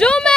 Zoom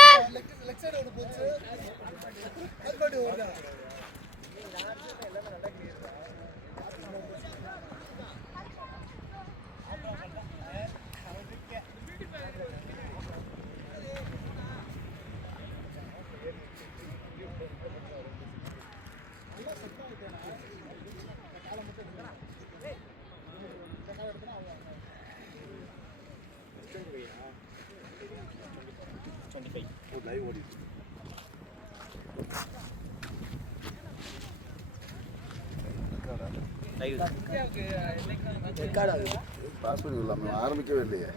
pass பண்ணி விடலாமே, ஆரம்பிக்கவே இல்லையே.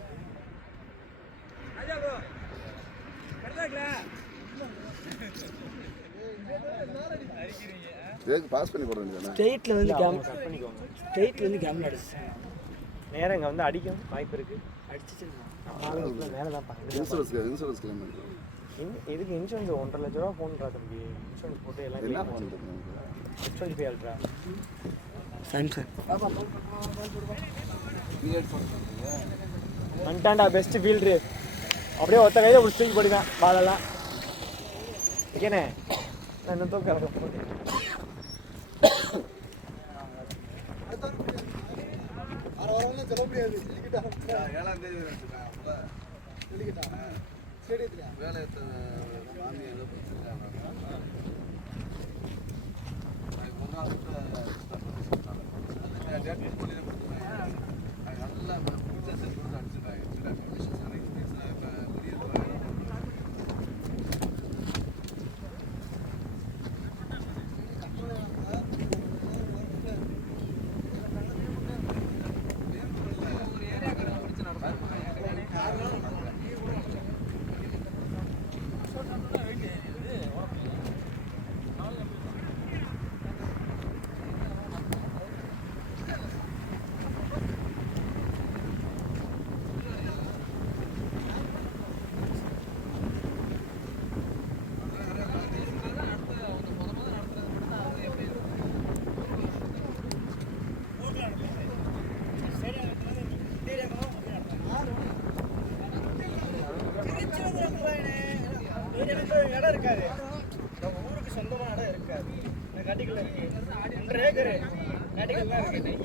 Pass பண்ணி போட வேண்டியதானே. ஸ்ட்ரெயிட்ல வந்து கேம் அடிச்சு நேரம் இங்கே வந்து அடிக்கும் வாய்ப்பு இருக்கு. அடிச்சிட்டு மேலே தான் இன்சூரன்ஸ் கிளைம் இதுக்கு இன்சூரன்ஸ் 1.5 லட்ச ரூபா ஃபோன்ரா தம்பி. இன்சூரன்ஸ் போட்டு எல்லாம் என்ன பண்ணுறது? H25 அல்ட்ரா சாம்சங் வந்துட்டான்டா பெஸ்ட் ஃபீல்டு. அப்படியே ஒத்த கையில் ஒரு தூக்கி போடுவேன் பாலெல்லாம். ஓகேண்ணே, நான் இன்னும் தூக்க போகிறேன். இடம் இருக்காது, நம்ம ஊருக்கு சொந்தமான இடம் இருக்காது. கட்டிக்கல இருக்கு 2 ஏக்கர் கட்டிக்கல்லாம் இருக்கு.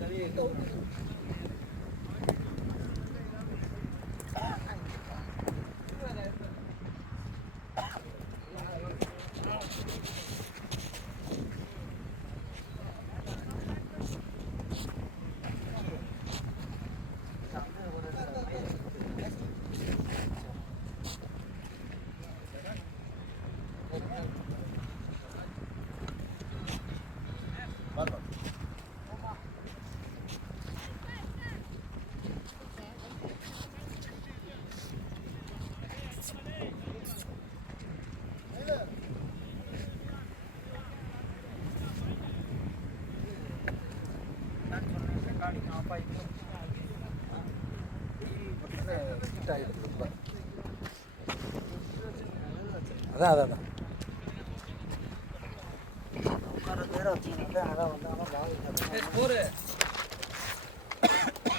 நிறைய இருக்கு. அதான்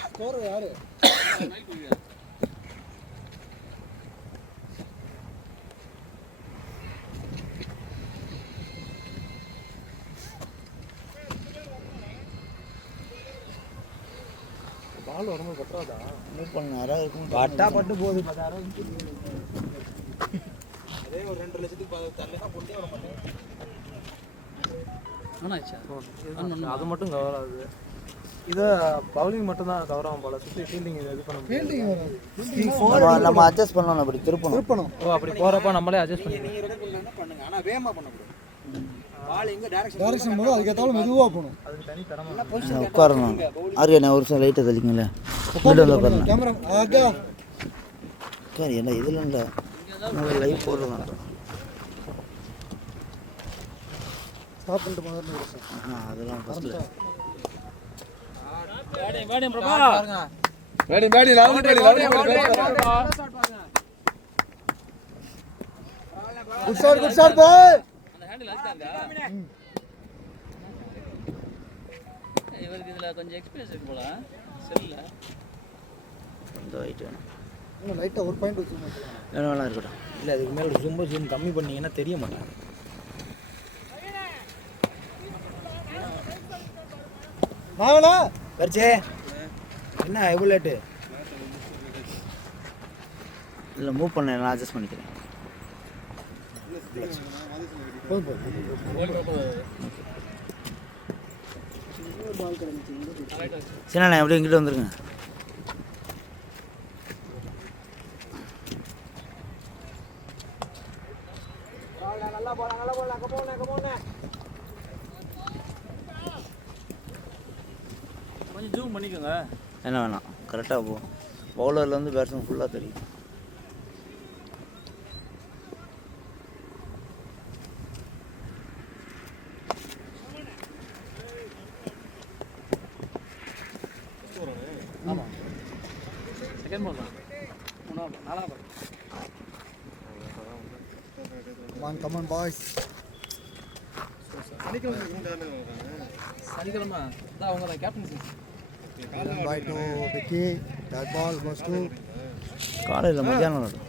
ஸ்கோர் யாரு பால் வரும்போது பட்டாதா மூவ் பண்ணாரா இருக்கும். பட்டா பட்டு போகுது 10,000. அதே ஒரு 2 லட்சத்துக்கு தள்ளி போட்டே வர மாட்டேன். அது மட்டும் கவர் ஆகுது. இது பவுலிங் மட்டும் தான் கவர் ஆகும் போல. சுற்றி ஃபீல்டிங் இது பண்ண ஃபீல்டிங் நம்ம அட்ஜஸ்ட் பண்ணணும். அப்படி திருப்பணும். ஓ, அப்படி போறப்ப நம்மளே அட்ஜஸ்ட் பண்ணிக்கலாம். நீங்க ரெடி பண்ணலன்னா பண்ணுங்க, ஆனா வேகமா பண்ணக்கூடாது. பால் எங்க டைரக்ஷன் போறோம் அதுக்கு ஏத்தால மெதுவா போணும். அதுக்கு தனி தரமா உட்காரணும். ஆரியனா ஒரு நிமிஷம் லைட்டா தள்ளிங்களே. மிடில்ல பாருங்க. கேமரா ஆகா கார் என்ன இதுல இல்ல. நம்ம லைவ் போறோம். ஸ்டாப் பண்ணிட்டு போறோம். அதெல்லாம் ஃபர்ஸ்ட்ல பேடி பிரபா பாருங்க. Bedi Laud Bedi good shot பாய். அந்த ஹேண்டில் அடிச்சாங்க. இவருக்கு இதுல கொஞ்சம் எக்ஸ்பீரியன்ஸ் இருக்கு போல செல்ல. இந்த ஒயிட் வேணும். இன்னும் லைட்டாக ஒரு பாயிண்ட் வச்சு வேணும் வேணா இருக்கட்டும். இல்லை அதுக்கு மேலே ரொம்ப ஜூம் கம்மி பண்ணீங்கன்னா தெரிய மாட்டாங்க. வாங்கண்ணா வரிச்சே என்ன எவ்வளோ லேட்டு? இல்லை மூவ் பண்ண நான் அட்ஜஸ்ட் பண்ணிக்கிறேன். சரிண்ணா எப்படி இங்கிட்ட வந்துருங்க. நல்லா போகலாம் நல்லா போகலாம் போனேன் கொஞ்சம் ஜூம் பண்ணிக்கோங்க. என்ன வேணாம் கரெக்டாக போ. பவுலர்லேருந்து பேட்ஸ்மேன் ஃபுல்லாக தெரியும். ஆமாம் செகண்ட் பால் தான் 3 4 பால். Come on boys. சனிக்கிழமை தான் அவங்க தான் captaincy. Bye to Vicky. That ball goes to காலையில் மத்தியானம் விளாடும்.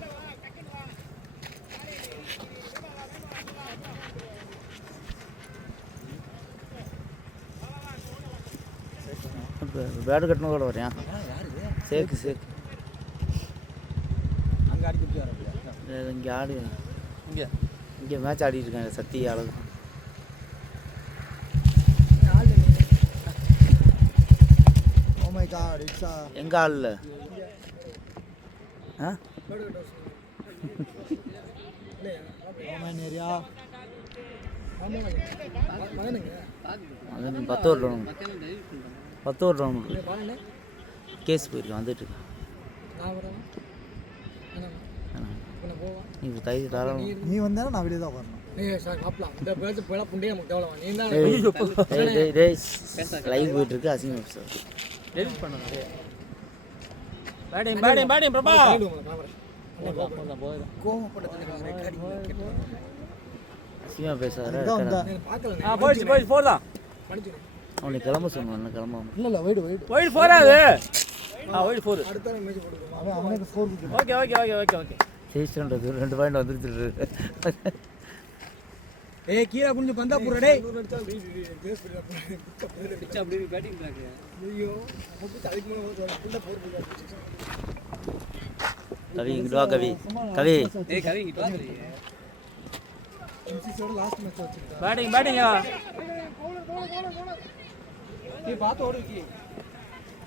இப்போ பேடு கட்டணும் கூட வரேன். சேக்கு அங்கே அடிக்க வர இங்கே ஆடு. இங்கே மேட்ச் ஆடிட்டு இருக்காங்க சத்தி அழகு. oh my god, it's a எங்க ஆள் common area. அது 10 ஓவர் ரவுண்ட் கேஸ் போயிருக்கேன் வந்துட்டு இருக்கேன். நீ தைச்சு தாராளம். நீ வந்தா நான் வெளியே தான் வரணும். லைவ் போயிட்டு இருக்கு. அசிங்கம் சார் டெலிட் பண்ணாதே. பேட்டிங் பிரபா. அசிங்கமா பேசாத. போயிடுச்சு 4 தான். அவனை கிளம்ப சொன்னான். என்ன கிளம்ப இல்ல வைடு ஒயிட் 4 அது. ஒயிட் 4. அடுத்த மேட்ச் போடுவோம். அவனுக்கு 4 விக்கெட். ஓகே. ஜெயிச்சுன்றது 2 பாயிண்ட் வந்துருச்சு. ஏய் கீழ குனிஞ்சு பந்தா போற டேய். அப்படியே பேட்டிங் பிளாக். ஐயோ நமக்கு தலைக்கு மேல ஃபுல்லா 4 விக்கெட். கவி இங்கிட்டு வா கவி. ஏய் கவி இங்க வா கவி. MCCயோட லாஸ்ட் மேட்ச் வச்சிருக்கா. பேட்டிங்கா. நீ பாத்து ஓடு விக்கி.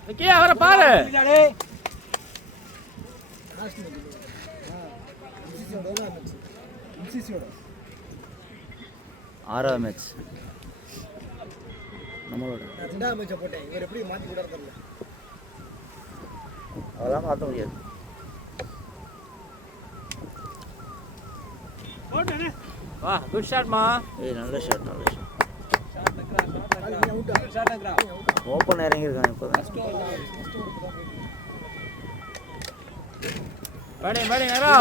விக்கி அவரை பாரு. டேய். Last match. MCCயோட 6வது மேட்ச் நம்மளோட. ரெண்டாவது மேட்ச் போட்டேன். இவர் எப்படி மாத்தி விடாத தெரியல. அதெல்லாம் மாற்ற முடியாது. வா குட் ஷாட் மா. ஏய் நல்ல ஷாட். ஷாட் அக்ரா. ஓப்பன் இறங்கியிருக்காங்க இப்போ தான். பேட்டிங் நேரா.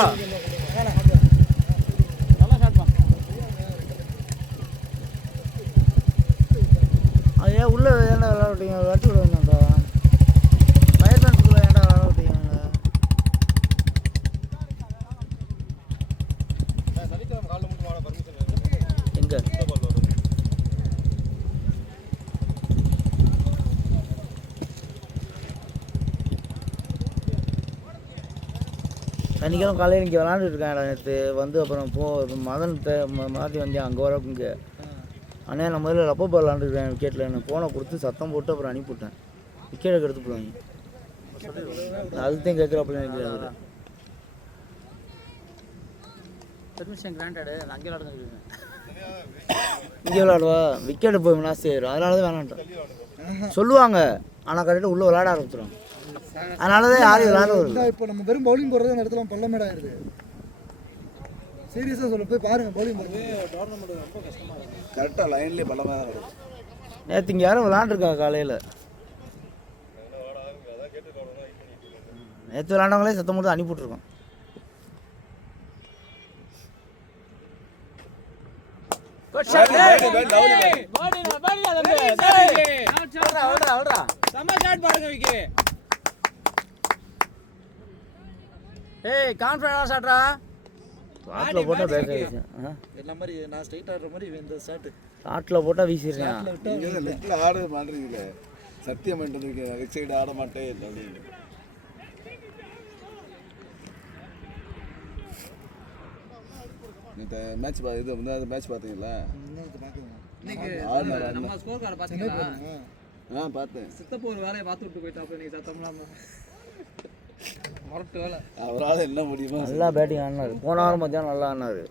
நல்லா ஷாட் மா. ஐயா உள்ள ஏன்டா விளாட விட்டீங்க? விளாட்டு விட வேண்டாம்டா. ஃபயர்மேன்ஸுக்குள்ள ஏன்டா விளாட விட்டீங்க? எங்க சனிக்கிழமை காலையில் இங்கே விளாண்டுட்டு இருக்காங்கடா. நேற்று வந்து அப்புறம் மதன் மாற்றி வந்தேன் அங்கே வர இங்கே. அண்ணே நான் முதல்ல ரப்ப பால் விளாண்டுருக்கேன் விக்கெட்டில். என்ன ஃபோனை கொடுத்து சத்தம் போட்டு அப்புறம் அனுப்பிவிட்டேன். விக்கெட்டுக்கு எடுத்து போடுவாங்க. அதுதான் கேட்குறாப்புல எனக்கு அவர். பெர்மிஷன் கிராண்டடு. நான் அங்கே விளாடுங்க. இங்கே விளாடுவா விக்கெட்டு போய் சரி அதனால தான் வேணான்ட்டோம் சொல்லுவாங்க. ஆனால் கரெக்டாக உள்ளே விளாட ஆரம்பிச்சிடும். அதனால தான் யாரையும் விளாட வருது. இப்போ நம்ம வெறும் பவுலிங் போடுறது அந்த இடத்துல பள்ளமேடாயிருது. சீரியஸாக சொல்ல போய் பாருங்க பவுலிங் போடுறது. டோர்னமெண்ட் ரொம்ப கஷ்டமா இருக்கு. கரெக்டாக லைன்லேயே பள்ளமாக தான் கிடக்கு. நேற்று இங்கே யாரும் விளாண்டுருக்கா காலையில். நேற்று விளாண்டவங்களே சத்தம் போட்டு அனுப்பிவிட்ருக்கோம். Good shot. சம ஷாட் பாருங்க விக்கி. ஏய் கான்ஃபிடன்ஸ் ஆட்றா. காட்டில் போட்டால் பேக் ஆகிடுச்சு. என்ன மாதிரி நான் ஸ்ட்ரைட் ஆடுற மாதிரி இந்த ஷாட்டு காட்டில் போட்டால் வீசிடுறேன். நீங்கள் லெக்கில் ஆட மாட்டேறீங்களே. சத்தியம் பண்ணிட்டு இருக்கேன் லெக் சைடு ஆட மாட்டேன் அப்படின்னு. இந்த மேட்ச் இது முன்னாடி மேட்ச் பார்த்தீங்களா? நம்ம ஸ்கோர் கார்டை பார்த்தீங்களா? பார்த்தேன். சித்தப்ப ஒரு வேலையை பார்த்து விட்டு போயிட்டாப்ப இன்னைக்கு சத்தம்லாம மொரட்டு வேலை. அவரால் என்ன முடியுமா? நல்லா பேட்டிங் ஆடினாரு. போன வாரம் மத்தியானம் நல்லா ஆடினாரு.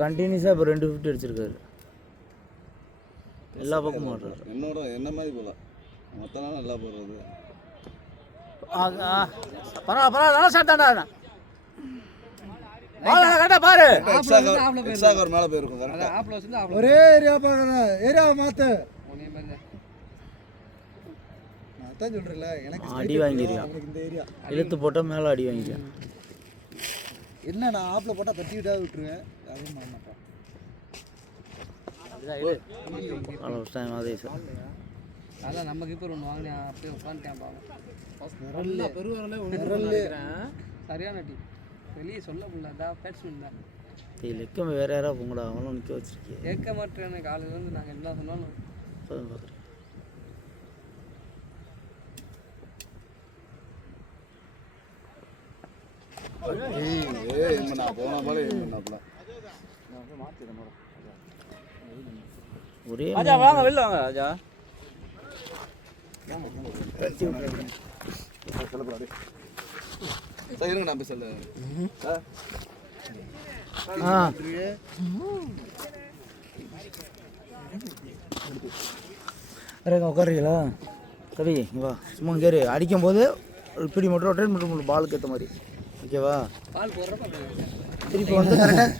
கண்டினியூஸாக இப்போ 2 50 அடிச்சிருக்காரு. எல்லா பக்கமும் ஆடுறாரு. என்னோட என்ன மாதிரி போகலாம் மற்ற நாள் நல்லா போடுறது. பரவாயில்ல நல்லா ஷாட் தான்டா. கரெக்டாக பாரு. எக்ஸ்ட்ரா கவர் மேலே போயிருக்கும். கரெக்டாக ஆப்ல வச்சு ஒரே ஏரியா பார்க்குறேன். ஏரியாவை மாற்று. ஒன்னே மாதிரி தான். நான் தான் சொல்கிறேன்ல எனக்கு அடி வாங்கிருக்கான். இந்த ஏரியா இழுத்து போட்டால் மேலே அடி வாங்கிருக்கான். என்ன நான் ஆப்பில் போட்டால் தட்டி விட்டாவது விட்டுருவேன். அதுவும் பண்ண மாட்டேன். அதே சார். அதான் நம்ம கீப்பர் ஒன்று வாங்கினேன். அப்படியே உட்காந்துட்டேன் பாவம். நல்லா பெருவரலே ஒன்று சரியான டீம். வெளியே சொல்ல முடியல. அதான் பேட்ஸ்மேன் தான். லெக்கம் வேறு யாராவது உங்களோட அவனும் நிற்க வச்சிருக்கீங்க. கேட்க மாட்டேன். காலையிலேருந்து நாங்கள் என்ன சொன்னாலும் பார்க்குறேன். நான் போன போல ஒரே ராஜா வாங்க வெளில வாங்க ராஜா. இருங்க நான் போய் சொல்ல. உட்காருங்களா கவி இங்கே வா. சும்மா கேரு. அடிக்கும் போது இப்படி மட்டும் ரொட்டேட் மட்டும் பாலுக்கு ஏற்ற மாதிரி. ஓகேவா? பால் போடுறப்ப திருப்பி வந்து கரெக்டாக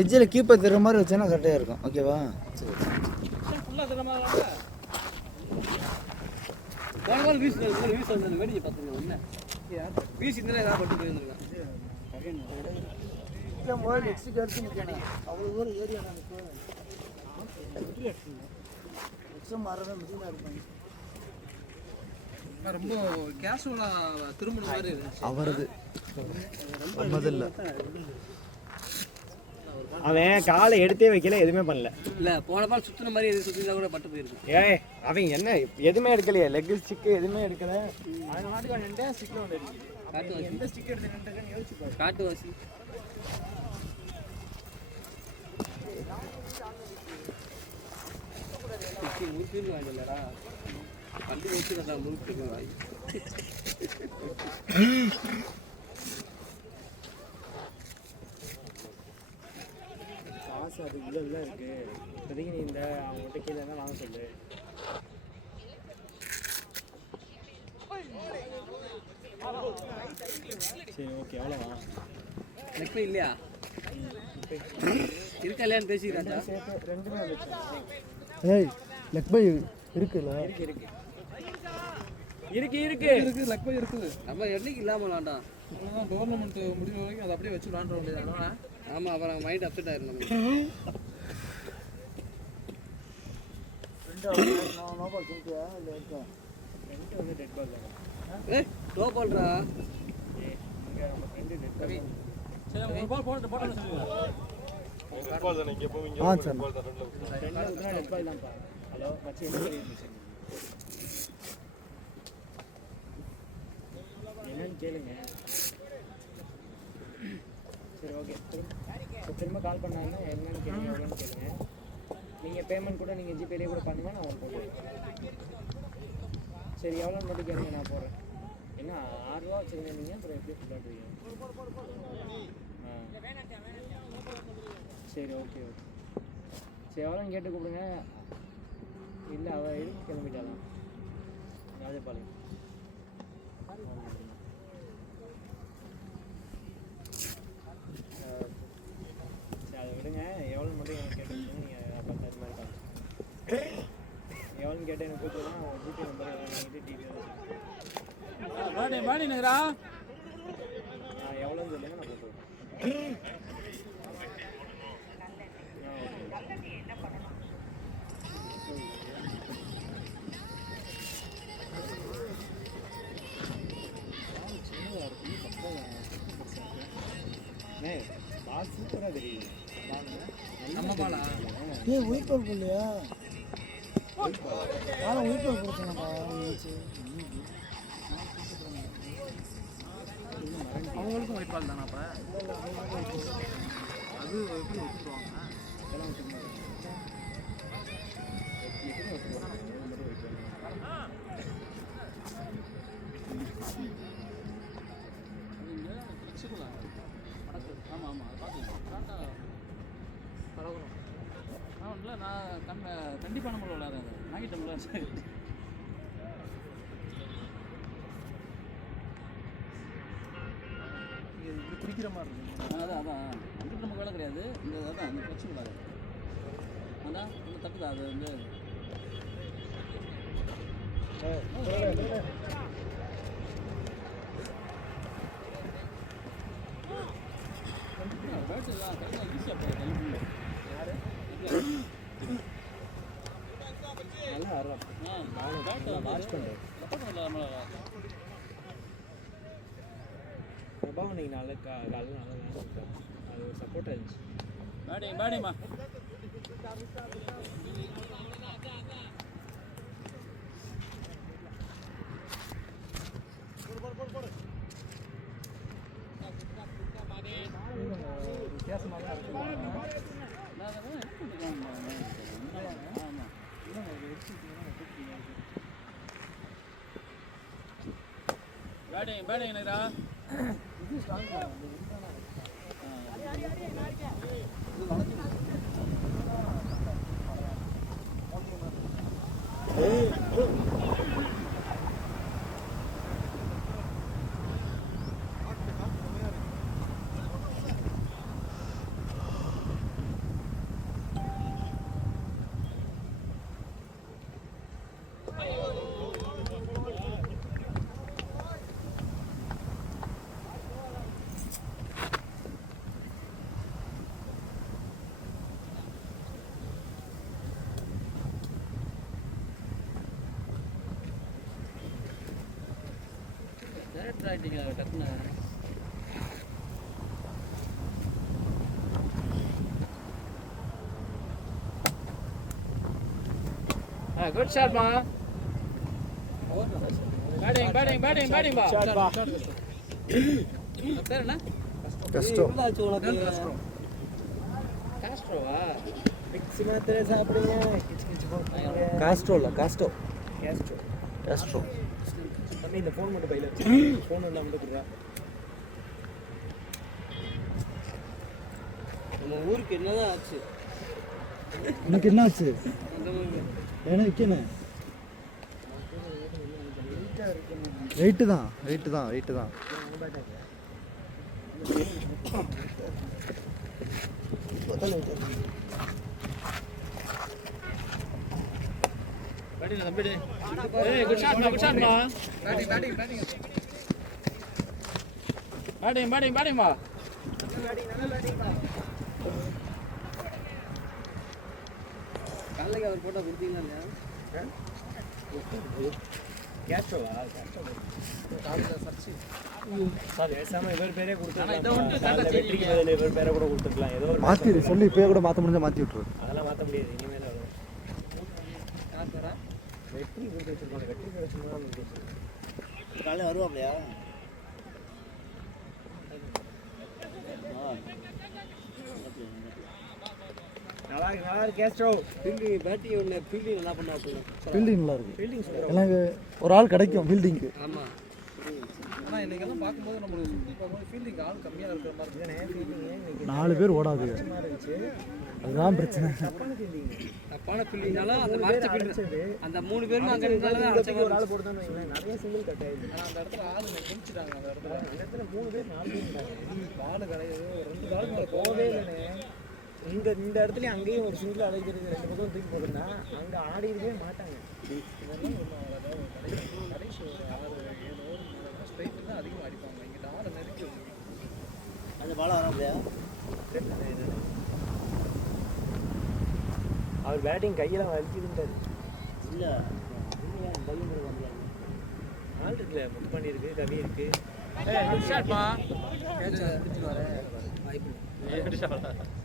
எஜ்ஜில் கீப்பர் தர்ற மாதிரி வச்சேன்னா கரெக்டாக இருக்கும். ஓகேவா? போன பால் வீசி வந்து வேடிக்கை பார்த்துருங்க. ஒன்று வீசி இருந்தாலும் ஏதாவது பட்டு போயிருந்துருக்கேன். நெக்ஸ்ட் எடுத்து நிற்கணும். அவ்வளோ தூரம் ஏரியா நான் நெக்ஸ்ட் மாறவே மிஷினாக இருப்பாங்க. ரொம்ப கேஷுவலாக திரும்பின மாதிரி இருந்துச்சு. அவரது பண்ணதில்லை. அவன் காலை எடுத்தே வைக்கல, எதுவுமே பண்ணல. இல்லை போன பால் சுற்றின மாதிரி எது சுற்றினா கூட பட்டு போயிருக்கு. ஏய் அவன் என்ன எதுவுமே எடுக்கலையே. லெக் ஸ்டிக்கு எதுவுமே எடுக்கல. அவன் மாட்டுக்கு வந்துட்டு ஸ்டிக்கில் ஒன்று எடுத்து காட்டு வாசி. எந்த ஸ்டிக் எடுத்துக்கிட்டு யோசிச்சு காட்டு வாசி. முழுப்பீர் வாங்கிடலடா. கண்டு வச்சுடா முழுப்பீர் வாங்கி. காசு அது உள்ள இருக்கு. இப்போதைக்கு நீ இந்த அவங்ககிட்ட கீழே தான் வாங்க சொல்லு. சரி ஓகே எவ்வளோவா? எனக்கு இல்லையா இருக்கா இல்லையான்னு பேசிக்கிறாச்சா? ரெண்டுமே வந்துச்சு. ஏய் லெக் பை இருக்குல்ல? இருக்கு லெக் பை இருக்குது. நம்ம என்னைக்கு இல்லாமல் வேண்டாம். டோர்னமெண்ட் முடிவு வரைக்கும் அதை அப்படியே வச்சு விளாண்ட வேண்டியது. ஆமாம் அப்புறம் மைண்ட் அப்செட் ஆயிரும். ஏய் டோ பால்ரா. என்னன்னு கேளுங்க. சரி ஓகே. திரும்ப கால் பண்ணாங்கன்னா என்னன்னு கேளுங்க, எவ்வளோன்னு கேளுங்க. நீங்கள் பேமெண்ட் கூட நீங்கள் ஜிபேலேயே கூட பண்ணுங்க, நான் ஒரு போடுறேன். சரி எவ்வளோன்னு மட்டும் கேளுங்க, நான் போடுறேன். என்ன 6 ரூபா வச்சுருங்க நீங்கள், அப்புறம் எப்படி ஃபுல்லாக சரி ஓகே ஓகே. சரி எவ்வளோன்னு கேட்டு கூப்பிடுங்க. இல்லை அவள் எதுக்கு கிளம்பிட்டாலாம் ராஜபாளையம். சரி அதை விடுங்க. எவ்வளோன்னு மட்டும் எனக்கு கேட்டு நீங்கள் பண்ணுறது மாதிரி காமிச்சு எவ்வளோன்னு கேட்டு எனக்கு கூப்பிடுங்க. ஜிபே நம்பர் வாங்கிட்டு டீட்டெயில் எவ்வளோன்னு சொல்லுங்க, நான் போட்டுருவேன். சின்னதாக இருக்கும். நம்ம பாலா ஏய் ஒயிட் பால் போடலையா ஒயிட் பால் போடுறாங்கடா அவங்களுக்கும் ஒயிட் பால் தானே அப்போ அது எப்படி வச்சுருவாங்க இதெல்லாம் வச்சுருந்தாங்க ஆமாம் ஆமாம் அதை பார்த்துக்கலாம் பழகணும் இல்லை நான் கண்டிப்பாக நம்மள விளையாடாது நாகிட்டோம்ல சரி இப்படி பிடிக்கிற மாதிரி இருக்கும். அதான் அங்கிட்டு நமக்கு வேலை கிடையாது இந்த அதான் அந்த பிரச்சனை விடாது அதான் கொஞ்சம் தப்புதா அது வந்து பேட்டு எல்லாம் கரெக்டாக ஈஸியாக போய் நல்லா ஆடுறான். பேட்டு வாட்ச் பண்ணுறேன். பிரபாவம் இன்னைக்கு காலையில் நல்லா விளையாண்டுருக்காரு. அது ஒரு சப்போர்ட்டாக இருந்துச்சு. பேடிங்மா வித்தியாசமாக தான் இருக்கும். பேடிங் நகரா டேரக்டர் ஆகிட்டீங்க டக்குன்னு குட் ஷாட் மா பேட்டிங் பா பேர் என்ன காஸ்ட்ரோவா மிக்ஸ் மாத்திரை சாப்பிடுங்க. காஸ்ட்ரோ தம்பி இந்த ஃபோன் மட்டும் பையில வச்சு ஃபோன் எல்லாம் மட்டும் கொடுறா. நம்ம ஊருக்கு என்னதான் ஆச்சு உனக்கு என்ன ஆச்சு எனக்கு என்ன வெயிட்டு தான் குட் ஷாட் மா பேட்டிங் மா காலைக்கு அவர் போட்டோ கொடுத்தீங்களா இல்லையா கேஸ்ட்ரோவா பேசாம இவர் பேரே கொடுத்துருக்கலாம். வெற்றிக்கு பதில் இவர் பேரை கூட கொடுத்துருக்கலாம். ஏதோ ஒரு மாற்றி சொல்லி இப்போயே கூட மாற்ற முடிஞ்சா மாற்றி விட்ரு. அதெல்லாம் மாற்ற முடியாது. இனிமேல் வெற்றி கொடுத்து வச்சிருக்கோம். வெற்றி கிடைச்சுமா காலையில் வருவாப்லையா நல்லா இருக்கு கேஸ்ட்ரோ. ஃபீல்டிங் பேட்டிங் ஒன்று ஃபீல்டிங் நல்லா பண்ணா ஃபீல்டிங் நல்லா இருக்கும். எனக்கு ஒரு ஆள் கிடைக்கும் ஃபீல்டிங்க்கு. ஆமாம் ஆனால் இன்றைக்கெல்லாம் பார்க்கும்போது நம்மளுக்கு சுற்றி பார்க்கும்போது ஃபீல்டிங் ஆள் கம்மியாக இருக்கிற மாதிரி இருக்குது. ஃபீல்டிங் 4 பேர் ஓடாது, இருந்துச்சு. அதுதான் பிரச்சனை. தப்பான ஃபீல்டிங்னால அந்த மறைச்ச ஃபீல்டு அந்த 3 பேரும் அங்கே இருந்தாலும் அழைச்ச ஒரு ஆள் போட்டு தான் நிறைய சிங்கிள் கட் ஆயிடுது. ஆனால் அந்த இடத்துல ஆள் குடிச்சிட்டாங்க. அந்த இடத்துல 3 பேர் 4 பேர் பால் கிடையாது. 2 காலுக்கு மேலே போகவே இல்லைண்ணே. இந்த இடத்துல அங்கேயும் ஒரு சிங்கிள் அழைக்கிறது 2 பக்கம் தூக்கி போட்டுருந்தா அங்கே ஆடிடவே மாட்டாங்க. கடைசி ஒரு 6-7 ஓவர் ஸ்ட்ரைட்டு தான் அதிகமாக அடிப்பாங்க. இங்கிட்ட ஆளை நெருக்கி அந்த பாலம் வராப்லையா அவர் பேட்டிங் கையெல்லாம் வலிக்குதுன்றாரு. இல்லை பையன் ஆள் இருக்குல்ல, முத்து பாண்டி இருக்குது, கவி இருக்குது. ஷாட் மா பிடிச்சிட்டு வரேன் வாய்ப்பு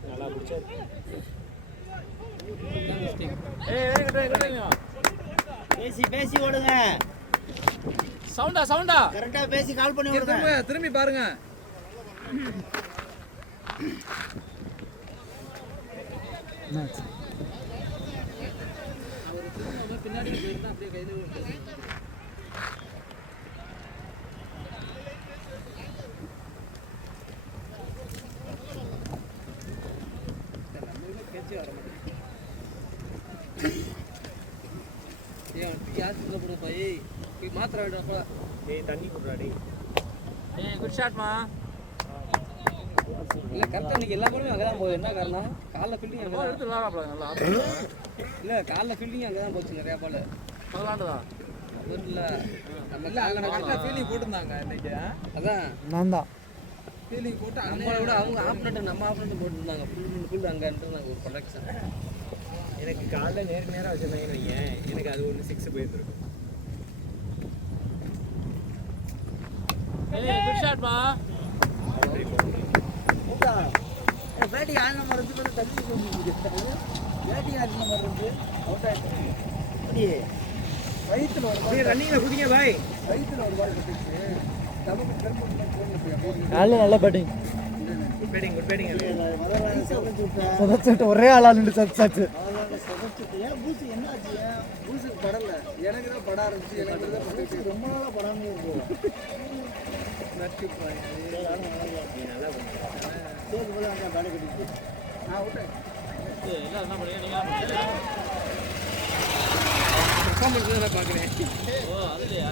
நல்லா பிடிச்சாரு. பேசி ஓடுங்க. சவுண்டா கரெக்டா பேசி கால் பண்ணி ஓடுங்க. திரும்பி பாருங்க. பின்னாடி போயிருந்தா அப்படியே கையில கேச்சு வர மாட்டேன். மாத்திர வேண்டாம். டேய் தண்ணி குடுறா டேய். குட் ஷாட்மா. இல்லை கரெக்டாக இன்னைக்கு எல்லா போலுமே அங்கே தான் போகுது. என்ன காரணம்? காலைல ஃபீல்டிங் அங்கே தான் எடுத்து நல்லா. இல்லை காலைல ஃபீல்டிங் அங்கே தான் போச்சு நிறையா பால். விளாண்டுதா இல்லை நம்ம இல்லை அங்கே ஃபீல்டிங் போட்டிருந்தாங்க இன்னைக்கு. அதான் நான் தான் ஃபீல்டிங் போட்டு நம்மளை விட அவங்க ஆப்னட்டு நம்ம ஆப்னட்டு போட்டுருந்தாங்க. ஃபுல் அங்கே இருந்தாங்க ஒரு ப்ரொடக்ஷன். எனக்கு காலைல நேராக வச்சிருந்தாங்கன்னு வையேன், எனக்கு அது ஒன்று 6 போயிருந்துருக்கும். குட் ஷாட்மா. பேட்டிங் ஆடின மாதிரி இருந்து தண்ணி பேட்டிங் ஆடின மாதிரி இருந்து அவுட் ஆயிடுச்சு. அப்படியே வயிற்றுல ஒரு அப்படியே ரன்னிங்கில் குதிங்க பாய். வயிற்றுல ஒரு பால் கட்டிச்சு. நமக்கு பெரும்பு காலையில் நல்ல பேட்டிங். குட் பேட்டிங் சதச்சிட்டு ஒரே ஆளா நின்று சதிச்சாச்சு. ஏன் பூசி என்ன ஆச்சு? பூசுக்கு படல, எனக்கு தான் பட ஆரம்பிச்சு. எனக்கு தான் பட்டு ரொம்ப நாளாக படாமே இருக்கும். நல்லா பண்ணுங்க. சேர்த்து போல அங்கே பேட்டை கட்டிச்சு. நான் விட்டேன். எல்லாம் என்ன பண்ணுறீங்க? நீங்கள் பர்ஃபார்மன்ஸ் தான் நான் பார்க்குறேன். ஓ அதுலையா?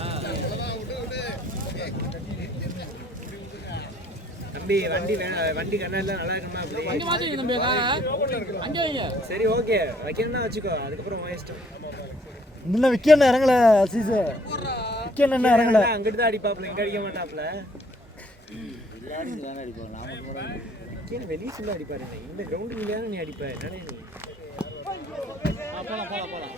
தம்பி வண்டி கண்ணெல்லாம் நல்லா இருக்குமா? சரி ஓகே, வைக்கணும்னா வச்சுக்கோ, அதுக்கப்புறம் வாங்கிட்டோம். இன்னும் விக்கெண்ட் இறங்கல சீசு. விக்கெண்ட் என்ன இறங்கல. அங்கிட்டு தான் அடிப்பாப்ல, இங்க அடிக்க மாட்டாப்ல. எல்லாரும் தானே அடிப்பாங்க. நாம கூட விக்கெண்ட் வெளியே சொல்ல அடிப்பாரு. இந்த கிரவுண்டு நீ நீ அடிப்ப என்னடே நீ? போலாம்.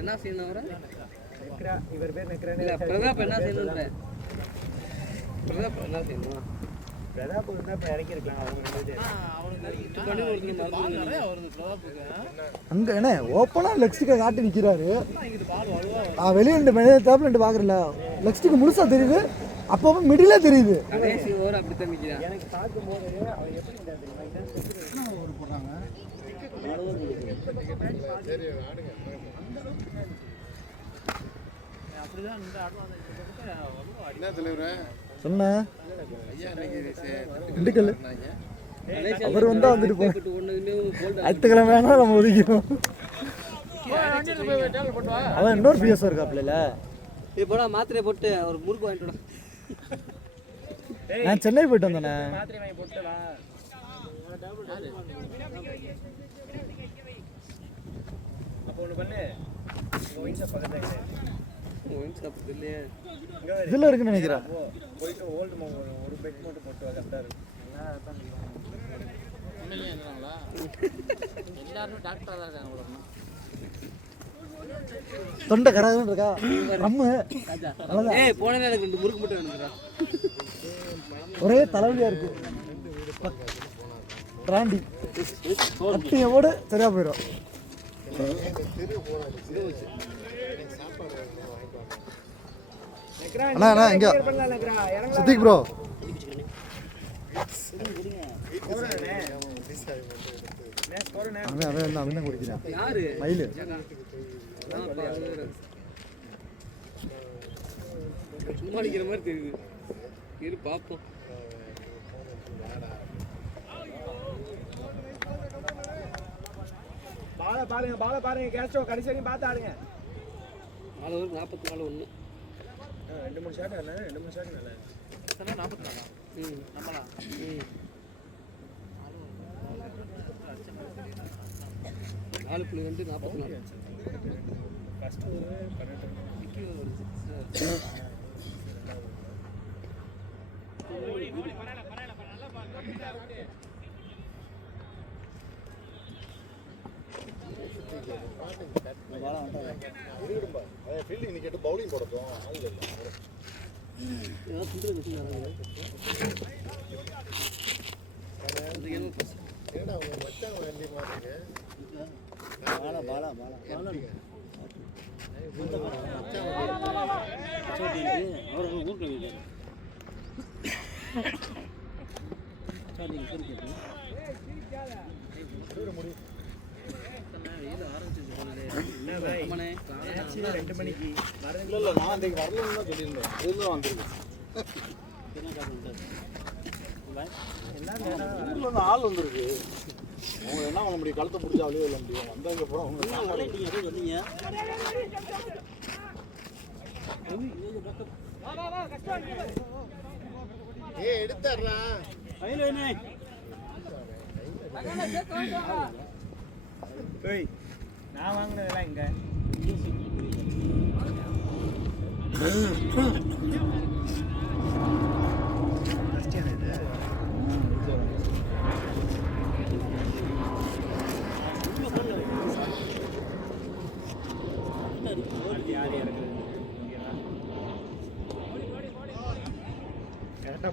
என்ன செய்யணும் அவரை? இவர் பேர் இல்லை பிரதாப் என்ன செய்யணுன்ற? பிரதாப் என்ன செய்யணும்? பிரதாப் இருந்தா இப்ப இறக்கிருக்கலாம். அங்க என்ன ஓப்பனா லெக்ஸ்டிக்கை காட்டி நிற்கிறாரு. வெளியே ரெண்டு தேப்பில் ரெண்டு பார்க்குறல. லெக்ஸ்டிக்கு முழுசா தெரியுது, அப்போ மிடிலே தெரியுது. கடைசி ஓவர் அப்படித்தான் நிற்கிறான். எனக்கு பார்க்கும்போது அவர் எப்படி போடுறாங்க சொன்னேன் திண்டுக்கல் அவர் வந்தா வந்துட்டு போ. அடுத்த கிழமை வேணா நம்ம ஒதுக்கிறோம். அவன் இன்னொரு பிஎஸ்ஆர் இருக்காப்ல. இப்போ மாத்திரை போட்டு ஒரு முறுக்கு வாங்கிட்டு வா. நான் சென்னை போயிட்டு வந்தேனே. மாத்திரை வாங்கி போட்டு வா. அப்போ ஒன்று பண்ணு, ஒயின் ஷாப் பக்கத்துல இல்லையே இதில் இருக்குன்னு நினைக்கிறேன். போயிட்டு ஓல்டு ஒரு பெட் மட்டும் போட்டு வா, கரெக்டாக இருக்கும். எல்லாருமே டாக்டராக தான் இருக்காங்க. தொண்டை கராதுன்னு இருக்கா நம்ம. ஏய் போனே எனக்கு 2 முறுக்கு மட்டும் வேணும்டா. ஒரே தலைவலியா இருக்கு. பிராண்டி கட்டியோடு சரியா போயிடும். அண்ணா அண்ணா இங்க சித்திக் ப்ரோ. அவன் அவன் குடிக்கிறான். யாரு? மயிலு. சும்மா அடிக்கிற மாதிரி தெரியுது. இரு பார்ப்போம். பாலை பாருங்க கேஸ்டோ கடைசி வரைக்கும் பார்த்து ஆடுங்க. 4 ஓவர் 44 1. 2-3 ஷாட் ஆனா 2-3 ஷாட் நல்லா. 44. நம்மளா? 4.2 44. ஃபர்ஸ்ட் ஒரு 12. ஃபீல்டிங் நீ கேட்டு பவுலிங் போடட்டும் ஆள் இல்லை ஏடா அவங்க மச்சான் வண்டி மாதிரி பாலா பாலா பாலா ரெண்டு மணிக்கு இல்லை நான் அன்றைக்கு வரலன்னு தான் சொல்லியிருந்தேன் இதுதான் வந்துருக்கு ஊரில் ஆள் வந்துருக்கு அவங்க என்ன பண்ண முடியும் கழுத்தை பிடிச்சா அழிய இல்லை முடியும் வந்ததுக்கப்புறம் அவங்க சொன்னீங்க எடுத்துறா நான் வாங்கினதெல்லாம் இங்க கரெக்டாக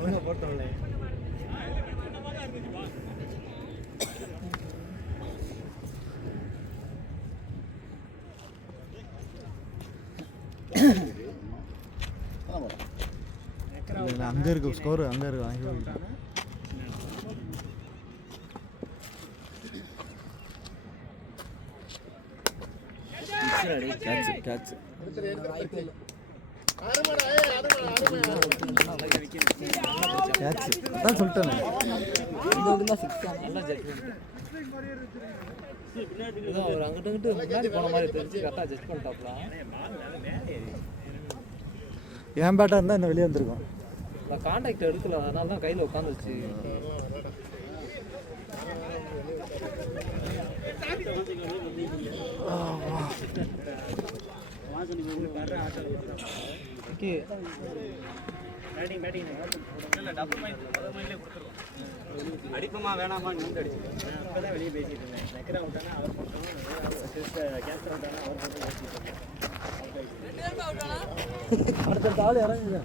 ஒழுங்காக போட்டோம்ல அங்கே இருக்கு ஸ்கோர் அங்கே இருக்கு வாங்கி கேட்ச் அதான் சொல்லிட்டேன் அவர் அங்கிட்டு முன்னாடி போன மாதிரி தெரிஞ்சு கரெக்டாக ஜட்ஜ் பண்ணிட்டாப்ல. என் பேட்டாக இருந்தால் இன்னும் வெளியே வந்திருக்கோம். நான் கான்டாக்ட் எடுக்கல, அதனால தான் கையில் உட்காந்துச்சு. அடிப்பமா வேணாமா நீ அடிச்சு அப்பதான் வெளியே பேசிட்டு இருந்தேன். நக்கரா விட்டானா அவர் போட்டோம், கேன்சர் விட்டானா அவர் போட்டு பேசிட்டு இருந்தேன். அடுத்த ஆள் இறங்குங்க.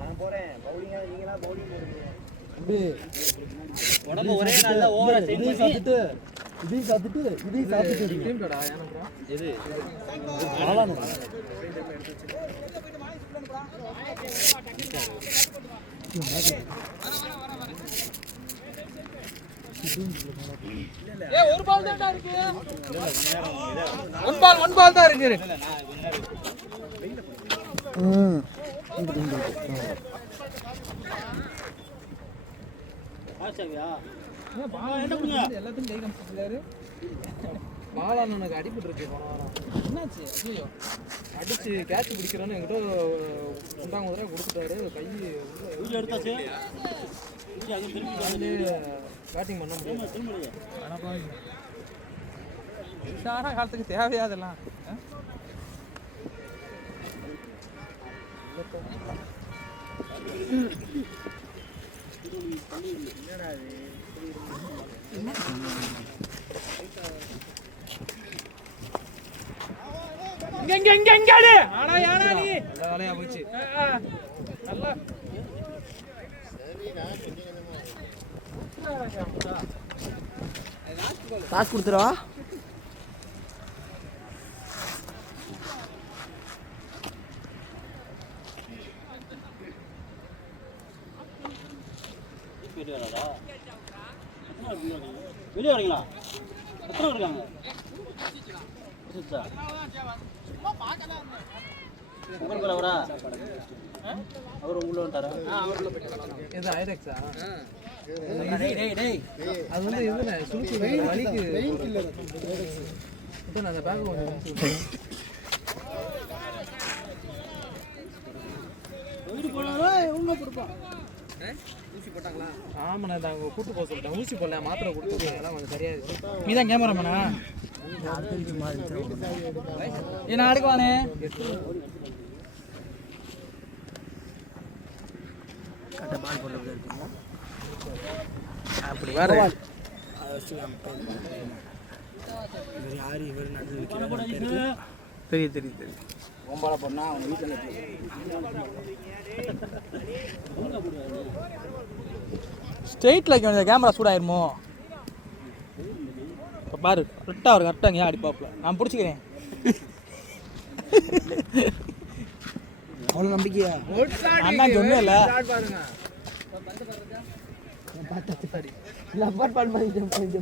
நான் போறேன் பவுலிங்கா, நீங்களா பவுலிங் போடுறீங்க. உடம்பு ஒரே நாள்ல ஓவரா சேஞ்ச் பண்ணி இதையும் சாப்பிட்டு டீம்டா ஏனப்ரா எது ஆளானு ஒரு பால் தான் இருக்கு. ஒன் பால் தான் இருக்கு. எல்லாத்தையும் கை காமிச்சிருக்காரு. மாலான் எனக்கு அடிபட்டு இருக்கு போன வாரம். என்னாச்சு? ஐயோ அடிச்சு கேட்ச் பிடிக்கிறோன்னு என்கிட்ட உண்டாங்க கொடுத்துட்டாரு. கை எடுத்தாச்சு, பேட்டிங் பண்ண முடியும். சாரா காலத்துக்கு தேவையா அதெல்லாம்? வேலையா போச்சு. காசு கொடுத்துருவா. வெளியே வரீங்களா? எத்தனை இருக்காங்க? உங்கள் பேர் அவரா? அவர் உள்ள வந்துட்டாரா? இது ஐரெக்ஸா? அது வந்து இதுல சுருக்கு வலிக்கு அந்த பேக் வீடு போனாரா உங்க கொடுப்பான். ஊசி போட்டாங்களா? ஆமாண்ணா, அவங்க கூட்டு போக சொல்லிட்டேன். ஊசி போடல, மாத்திரை கொடுத்துருக்காங்க, கொஞ்சம் சரியா இருக்கு. நீ தான் கேமராமேனா? என்ன அடுக்குவானே அப்படி வேற யார் இவர் நடுவில் தெரியுது ஒம்பால பண்ணா அவன் வீட்டில் ஸ்ட்ரெயிட்டில் வைக்க வேண்டிய கேமரா சூடாயிருமோ இப்போ பாரு கரெக்டாக அவர் கரெக்டாக அங்கேயா அடிப்பாப்புல நான் பிடிச்சிக்கிறேன் அவ்வளோ நம்பிக்கையா அண்ணா சொன்னே இல்லை லப்பர் பால் மாதிரி ஜம்ப் பண்ணி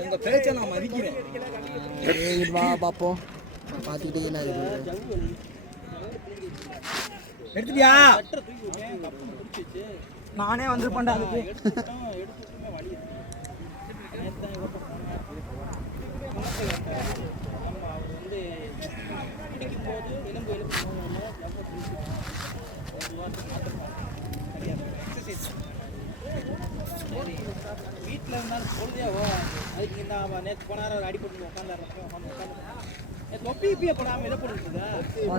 உங்கள் பேச்சை நான் மதிக்கிறேன். வா பார்ப்போம் பார்த்துக்கிட்டே என்ன எடுத்துட்டியா? நானே வந்துருப்பேன்டா அதுக்கு. வீட்டில் இருந்தாலும் பொழுதையாவோ அதுக்கு இந்த நேற்று போனார் அடிப்பட்டு உட்காந்து தொப்பி இப்பயே போடாமல் எதை போட்டுருக்குதா?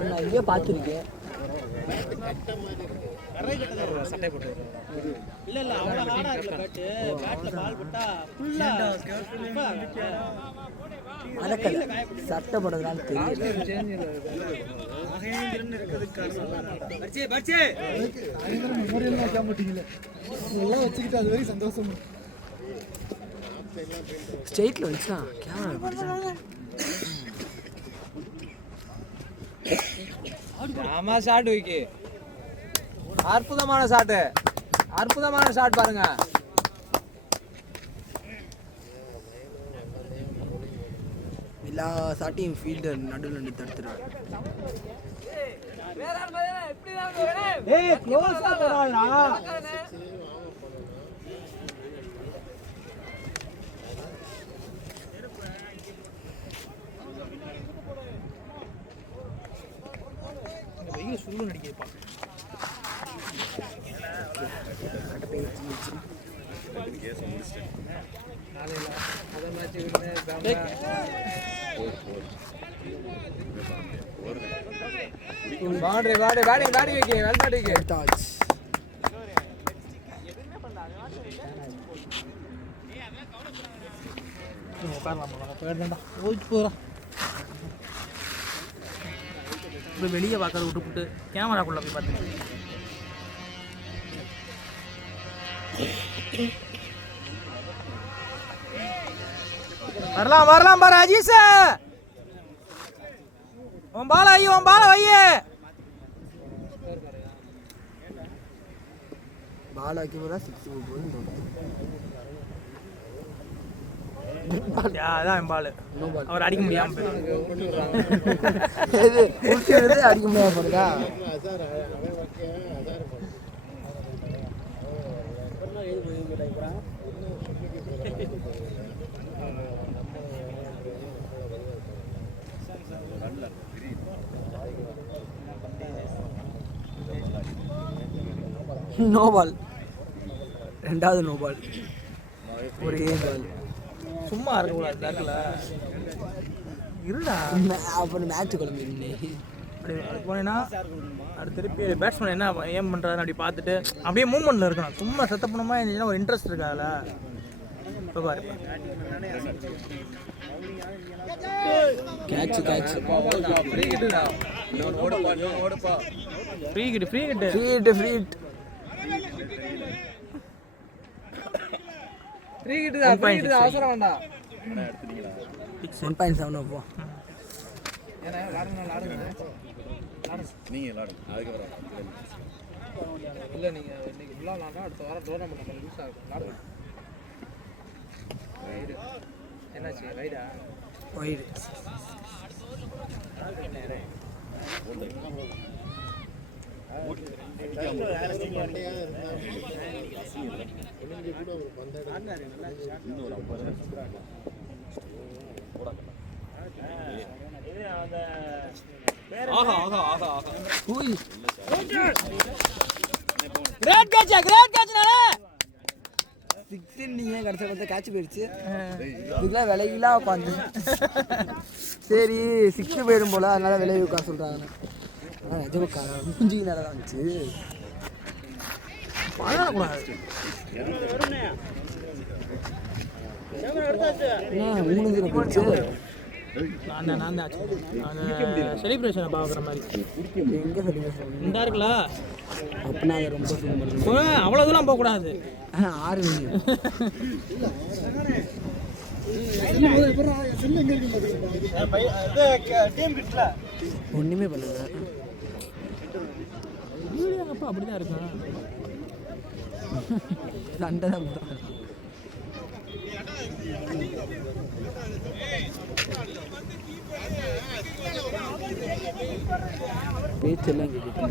நான் இதே பார்த்துருக்கேன். சட்டை போட்டு இல்லை அவ்வளோ ஹார்டாக இருக்குல்ல பேட்டில் பால் போட்டா ஃபுல்லாக சட்டை போடுறதுனால தெரியல. எல்லாம் வச்சுக்கிட்டு அது வரைக்கும் சந்தோஷம். ஸ்ட்ரெயிட்டில் வந்துச்சுன்னா கேமரா ஆமா ஷாட் வைக்கி. அற்புதமான ஷாட் பாருங்க. எல்லா ஷாட்டையும் ஃபீல்டர் நடுவில் நின்று தடுத்துருவார். வெயில் சுருள நடிக்கிறப்பா. வெளியே பார்க்கறத விட்டுப்புட்டு கேமராக்குள்ள போய் பார்த்துங்க. வரலாம் பாரு அஜீஸ். உன் பால வையே. பால் வைக்க போதா 6 போகுது. அதான் என் பால். அவர் அடிக்க முடியாம அடிக்க முடியாம போறதா? No ball. ரெண்டாவது நோ பால். ஒரே பால். சும்மா இருக்கக்கூடாது. இருடா அப்புறம் மேட்ச் கிளம்பி அப்படி போனேன்னா அடுத்து திருப்பி பேட்ஸ்மேன் என்ன ஏம் பண்ணுறாருன்னு அப்படி பார்த்துட்டு அப்படியே மூவ்மெண்ட்டில் இருக்கணும். சும்மா செத்த பண்ணமா இருந்துச்சுன்னா ஒரு இன்ட்ரெஸ்ட் இருக்காதுல்ல. இப்போ பாரு கேட்ச் ஃப்ரீ கிட்டு அவசரம் வேண்டாம். 1.7 போ. இல்லை நீங்கள் இன்னைக்கு ஃபுல்லாக விளாண்டா அடுத்த வாரம் டோர்னமெண்ட் நம்ம யூஸ் ஆகும். என்னாச்சு ரைடா வைடு கிரேட் கேட்ச் நானே. சிக்ஸ் நீங்கள் கடைசி பார்த்து காய்ச்சி போயிடுச்சு இதுக்கெல்லாம் விலையிலாம் உட்காந்து சரி சிக்ஸ் போயிடும் போல் அதனால விலையை உட்காந்து சொல்கிறாங்க ஆனால் நிஜமாக்கா மூஞ்சி நேரம் தான் வந்துச்சு பழகக்கூடாது 3 தினம் போயிடுச்சு நான் செலிப்ரேஷனை பார்க்குற மாதிரி எங்கே செலிப்ரேஷன் இந்த இருக்குல்ல அப்படின்னா அதை ரொம்ப zoom பண்ணணும். அவ்வளோ தூரம் போகக்கூடாது 6 மணி ஒன்றுமே பண்ணல வீடியோ அப்போ அப்படி தான் இருக்கும் சண்டை தான் போடுறாங்க. பேச்செல்லாம் கேட்டுட்டு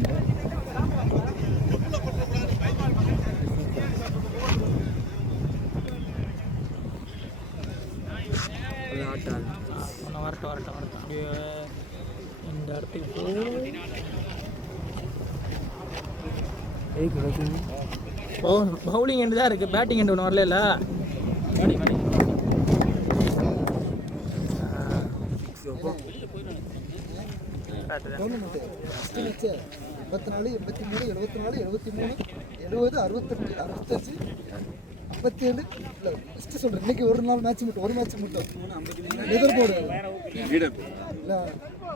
வரட்டும் அப்படியே இந்த இடத்துக்கு பவுலிங் எண்டு தான் இருக்குது பேட்டிங் எண்டு ஒன்று வரல டோர்னமெண்ட்டு ஃபஸ்ட்டு மேட்ச்சு 54 83 74 73 70 68 65 57 இல்லை ஃபஸ்ட்டு சொல்கிறேன் இன்றைக்கி ஒரு நாள் மேட்ச் மட்டும் ஒரு மேட்ச் மட்டும் லெதர் போர்டு இல்லை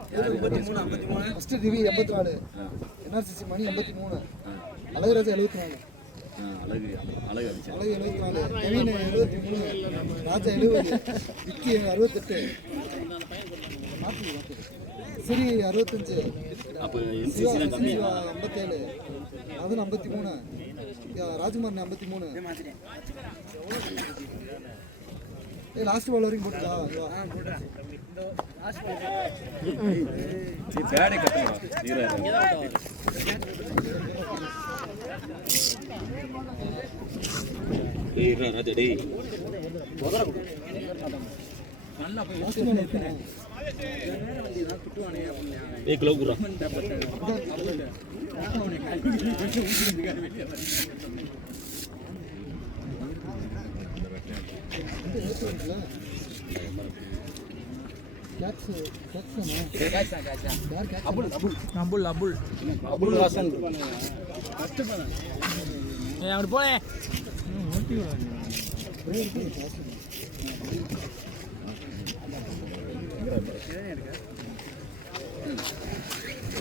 53 ஃபஸ்ட்டு டிவி 84 என்ஆர்சிசி மணி 83 அழகுராஜா 74 அழகு 74 கவின் 73 ராஜா 70 விக்கி 68 சரி 65 சிவா 57 அதன் 53 ராஜ்குமார் 53 லாஸ்ட் பால் வரைக்கும் போட்டுடா அபுல் ஹாசன் அப்படி போனேன்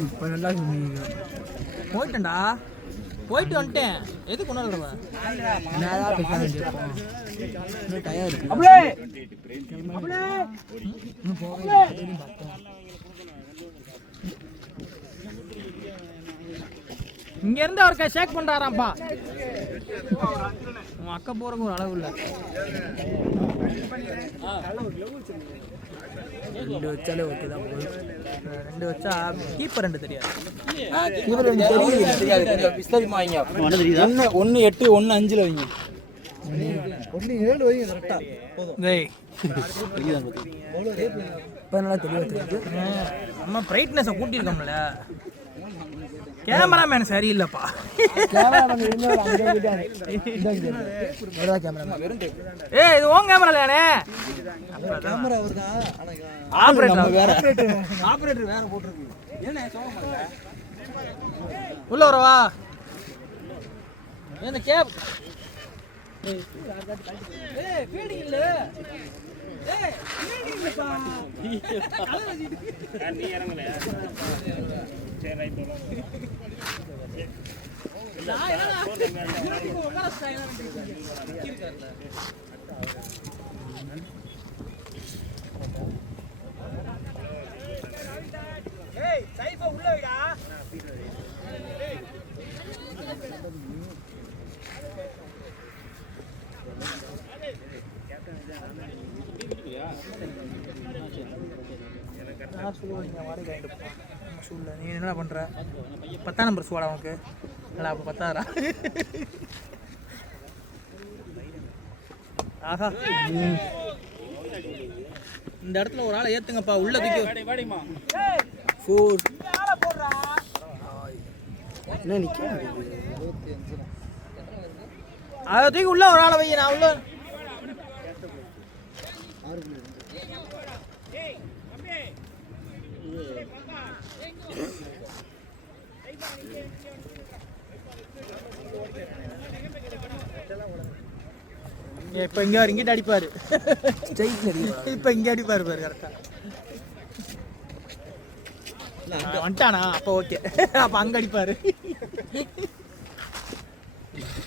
இப்போ நல்லா போயிட்டேன்டா போயிட்டு வந்துட்டேன் எது கொண்டு வரேன் என்னதான் பேச வேண்டியிருக்கோம் இன்னும் டயர் இருக்கு இன்னும் போகவே பார்த்தோம் இங்க இருந்து அவருக்கு ஷேக் பண்றாராம்ப்பா உன் அக்கா போறக்கு ஒரு அளவு இல்லை 2 வச்சாலே ஓகே தான் போகுது 2 வச்சா கீப்பர் 2 தெரியாது இவர் தெரியாது விஸ்தாரிமா வைங்க 1 8 1 5 வைங்க 1 7 வைங்க கரெக்டாக போதும் டேய் இப்போ நல்லா தெளிவாக தெரியுது நம்ம பிரைட்னஸை கூட்டியிருக்கோம்ல கேமராமேன் சரியில்லைப்பா கேமராமேன் இருந்தால் கேமராமேன் ஏய் இது உன் கேமரா இல்லையானே கேமரா வருதா ஆப்ரேட்டர் வேற ஆப்ரேட்டர் வேற போட்டிருக்கு உள்ள வரவா இந்த கேப் ஏய் ஃபீடிங் இல்ல ஏய் ஃபீடிங் இல்லப்பா நீ இறங்கல சரி ரைட் நான் என்ன உட்கார ஸ்டைலா இருக்கார்ல ஏய் சைஃபா உள்ள வைடா நீ என்ன பண்ற 10ஆம் நம்பர் சூடா உனக்கு நல்லா அப்போ 10ஆரா ஆஹா இந்த இடத்துல ஒரு ஆளை ஏத்துங்கப்பா உள்ள தூக்கி என்ன நிற்க அதை தூக்கி உள்ள ஒரு ஆளை வை, நான் உள்ள 6 இப்போ இங்கே இங்கிட்ட அடிப்பார், இப்போ இங்கே அடிப்பார் பாரு கரெக்டாக. வந்துட்டானா அப்போ ஓகே, அப்போ அங்கே அடிப்பார்.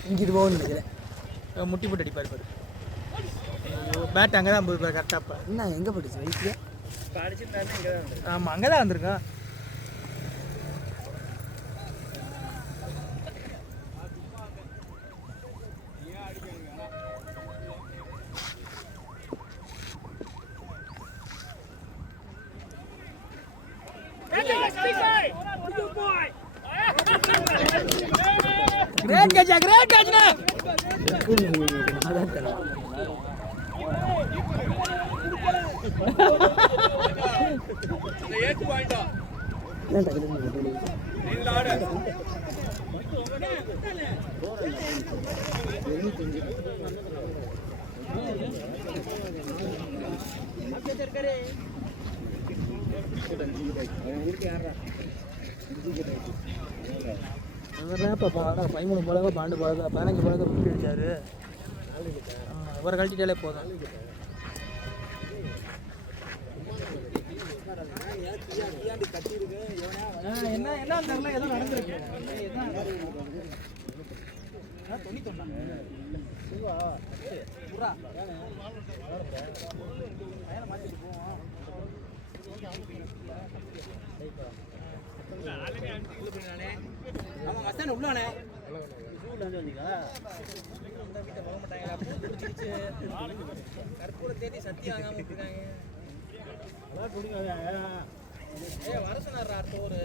இங்கிட்டு போகணும்னு நினைக்கிறேன். முட்டி போட்டு அடிப்பார் பாரு. பேட் அங்கே தான் போயிருப்பார் கரெக்டாக. இப்போ என்ன எங்கே போட்டுச்சு வயசுல? ஆமாம் அங்கே தான் வந்திருக்கான். கிரேட் கேட்ச், கிரேட் கேட்ச்ண்ணே. இப்போ 13 போலங்க 12 போலங்க 15 போலங்க விட்டு அடிச்சாரு. இவரை கழட்டிட்டாலே போதும். என்ன என்ன தெரியல, ஏதோ நடந்திருக்கு. துணி தொண்டாங்க உள்ளானே கற்பூர தேடி சத்தி வாங்காம இருக்காங்க. வரசனார் அடுத்த ஒரு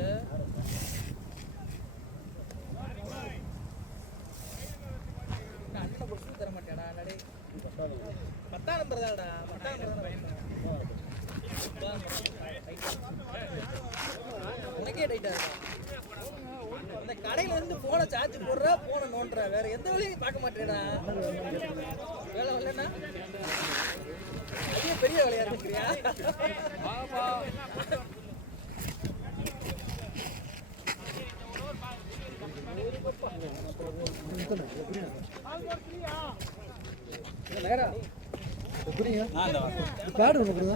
அண்ணன் தர மாட்டேடா. 10ஆம் நம்பர் தான்டா, 10ஆம் நம்பர் உனக்கே டைட்டா இந்த கடையில இருந்து போனை சார்ஜ் போடுற, போனை நோண்டுற, வேற எந்த வேலையும் பார்க்க மாட்டேடா. வேலை வரலன்னா அதே பெரிய வேலையா இருக்கிறியா? பேடு ஒன்று கொடுங்க.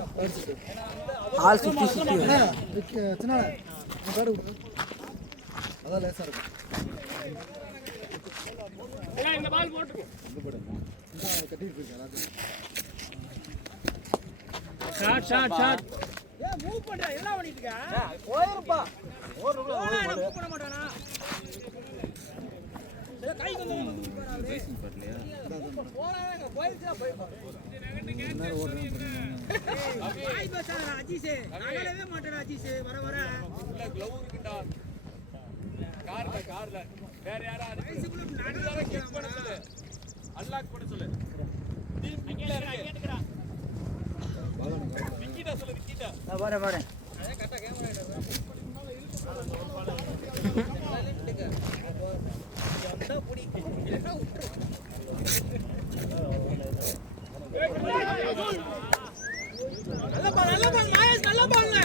ஆள் சுற்றி சுற்றி சின்ன பேடு கொடுங்க. அதான் லேசாக இருக்கும். கட்டிட்டு போயிருக்கேன். Shot shot shot. மூவ் பண்றா, என்ன பண்ணிட்டு இருக்க? போயிருப்பா. மூவ் பண்ண மாட்டானா? கை கொஞ்சம் பேசிங் பண்ணலையா? போறாங்க, போயிடுச்சா போய்ப்பா. ஐ பசா அஜிஸ், அகலவே மாட்டடா அஜிஸ், வர வர. உள்ள க்ளவ் இருக்குடா. கார்ல வேற யாரா நடுல கிக் பண்ண சொல்லு, அன்லாக் பண்ண சொல்லு. கீழ இறங்குடா. விக்கிட்ட சொல்லு, விக்கிட்ட. நான் வரேன் வரேன். அத கரெக்ட்டா கேமரா எடுடா. அந்த புடி இல்லனா விட்டுரு. நல்ல பால் மாயஸ், நல்ல பால்ங்க.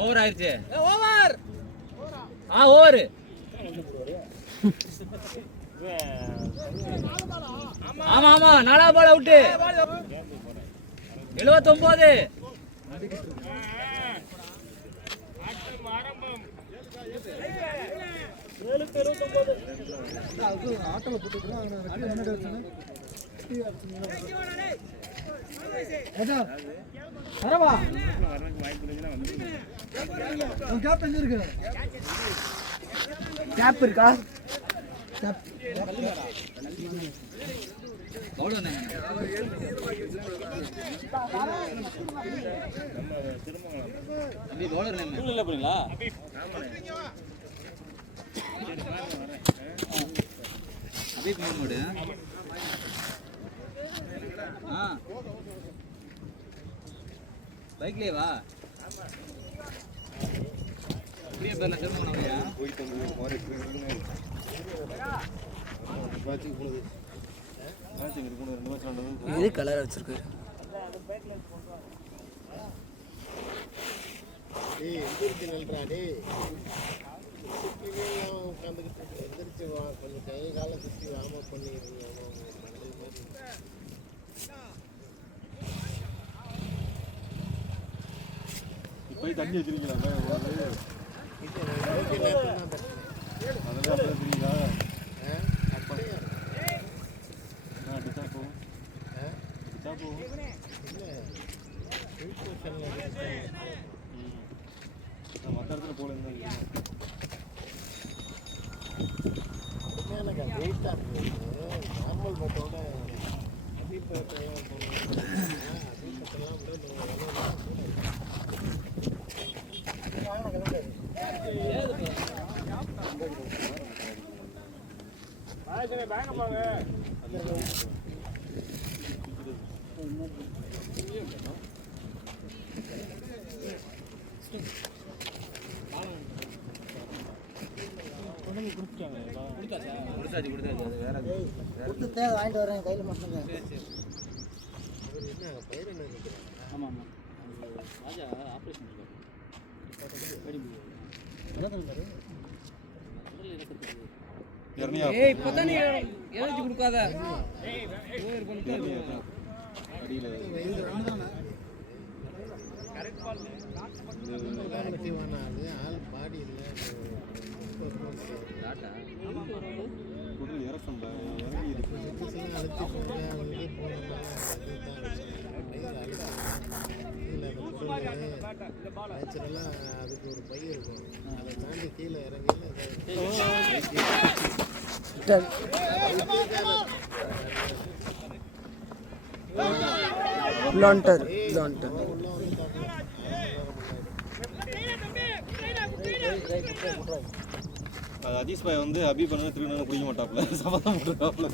ஓவர் ஆயிருச்சு. ஓவர். ஓவர். ஆமா ஆமா, 4 பால் அவுட். 79. ஆட்டோல போட்டுக்கிறோம். வரவா கேப் எங்க இருக்கு? கேப் இருக்கா? தம்பி பவுலர் நேம் இல்ல போறீங்களா? அபீப் மோடு. பைக்லயே வா. அப்படியே இது கலர் வச்சிருக்கு இப்போ தண்ணி வச்சிருக்கீங்களா அதெல்லாம் தெரியுங்களா அடிச்சா போகும் அடிச்சா போகும் மற்ற இடத்துல போல நார்மல் போட்டோட கொடுத்து தேவை வாங்கிட்டு வரேன் கையில் மட்டும் ஆமாம் ஆமாம் ராஜா ஆப்ரேஷன் ஏய் இப்பதான் நீ எழுதி கொடுக்காத அதுக்கு ஒரு பை இருக்கும் அதை தாண்டி கீழே இறங்கி லாண்டர் அஜீஸ் பாய் வந்து அபி பண்ண திருநாள் பிடிக்க மாட்டாப்ல சபதம் போட்டுருக்காப்ல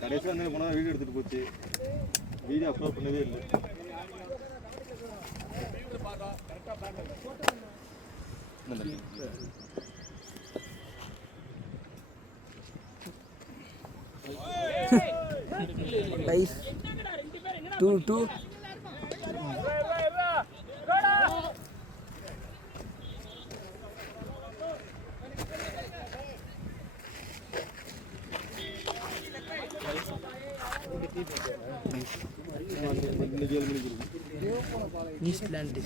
கடைசியாக வந்து போனால் வீடியோ எடுத்துகிட்டு போச்சு வீடியோ அப்லோட் பண்ணவே இல்லை லைஃப் 2-2 நியூசிலாந்து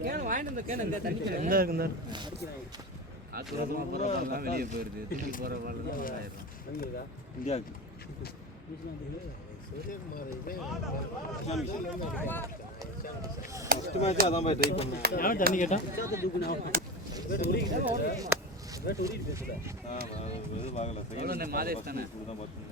கேன் வாங்கிட்டு வந்த கேன் இந்த தண்ணி கேன் எங்க இருக்குங்க ஆத்துமா போறப்ப வெளிய போயிடுது திருப்பி போற பால் தான் ஆயிடும் இந்தியாவுக்கு ஃபர்ஸ்ட் மேட்ச் அதான் போய் ட்ரை பண்ணேன் தண்ணி கேட்டான் எதுவும் பார்க்கல செகண்ட் மாதேஷ் தானே தான் பார்த்தேன்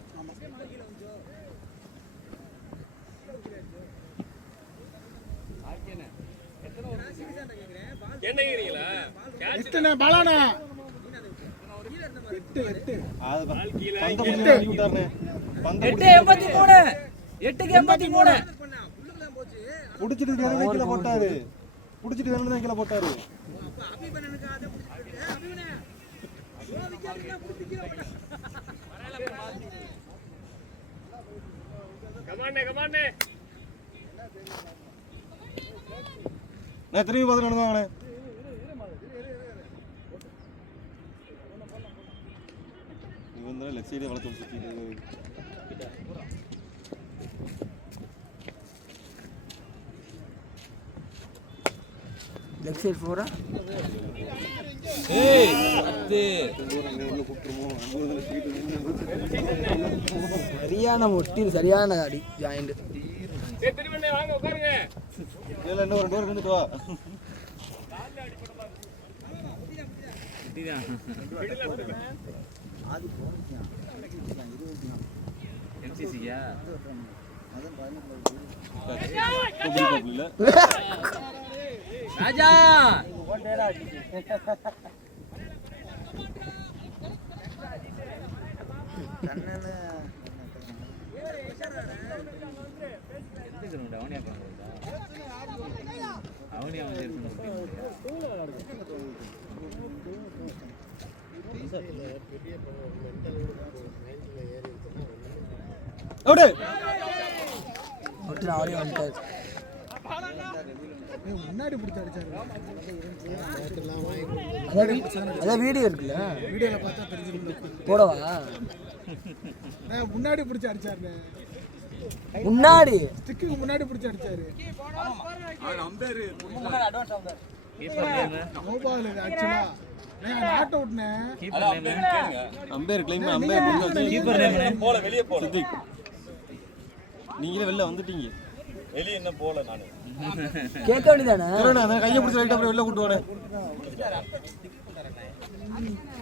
புடிச்சிட்டு வேணும் கீழே போட்டாரு புடிச்சிட்டு வேணும் கீழே போட்டாரு நான் திரும்பி பார்த்து நடந்தாங்க இவன் தான் லெஃப்ட் சைடே வளர்த்து சுற்றிட்டு லெஃப்ட் சைடு போறா சரியான முட்டில் சரியான அடி ஜாயிண்ட் இன்னொரு டோர் நின்றுட்டு வா எம்சிசியா ராஜா முன்னாடி பிடிச்சி அடிச்சாரு. அதான் வீடியோ இருக்குல்ல, வீடியோவில் பார்த்தா தெரிஞ்சிருக்கு. போடவா? முன்னாடி பிடிச்சி அடிச்சாரு. முன்னாடி ஸ்டிக்கு முன்னாடி பிடிச்சி அடிச்சாரு. மொபைல் ஆக்சுவலா நாட் அவுட்னே. Umpire claim umpire keeper name போல வெளிய போல சித்திக் நீங்களே வெளில வந்துட்டீங்க. வெளிய என்ன போல நானு கேட்க வேண்டியதானே? நான் கையை பிடிச்சி ரைட் அப்புறம் வெளில கூட்டு வரேன்.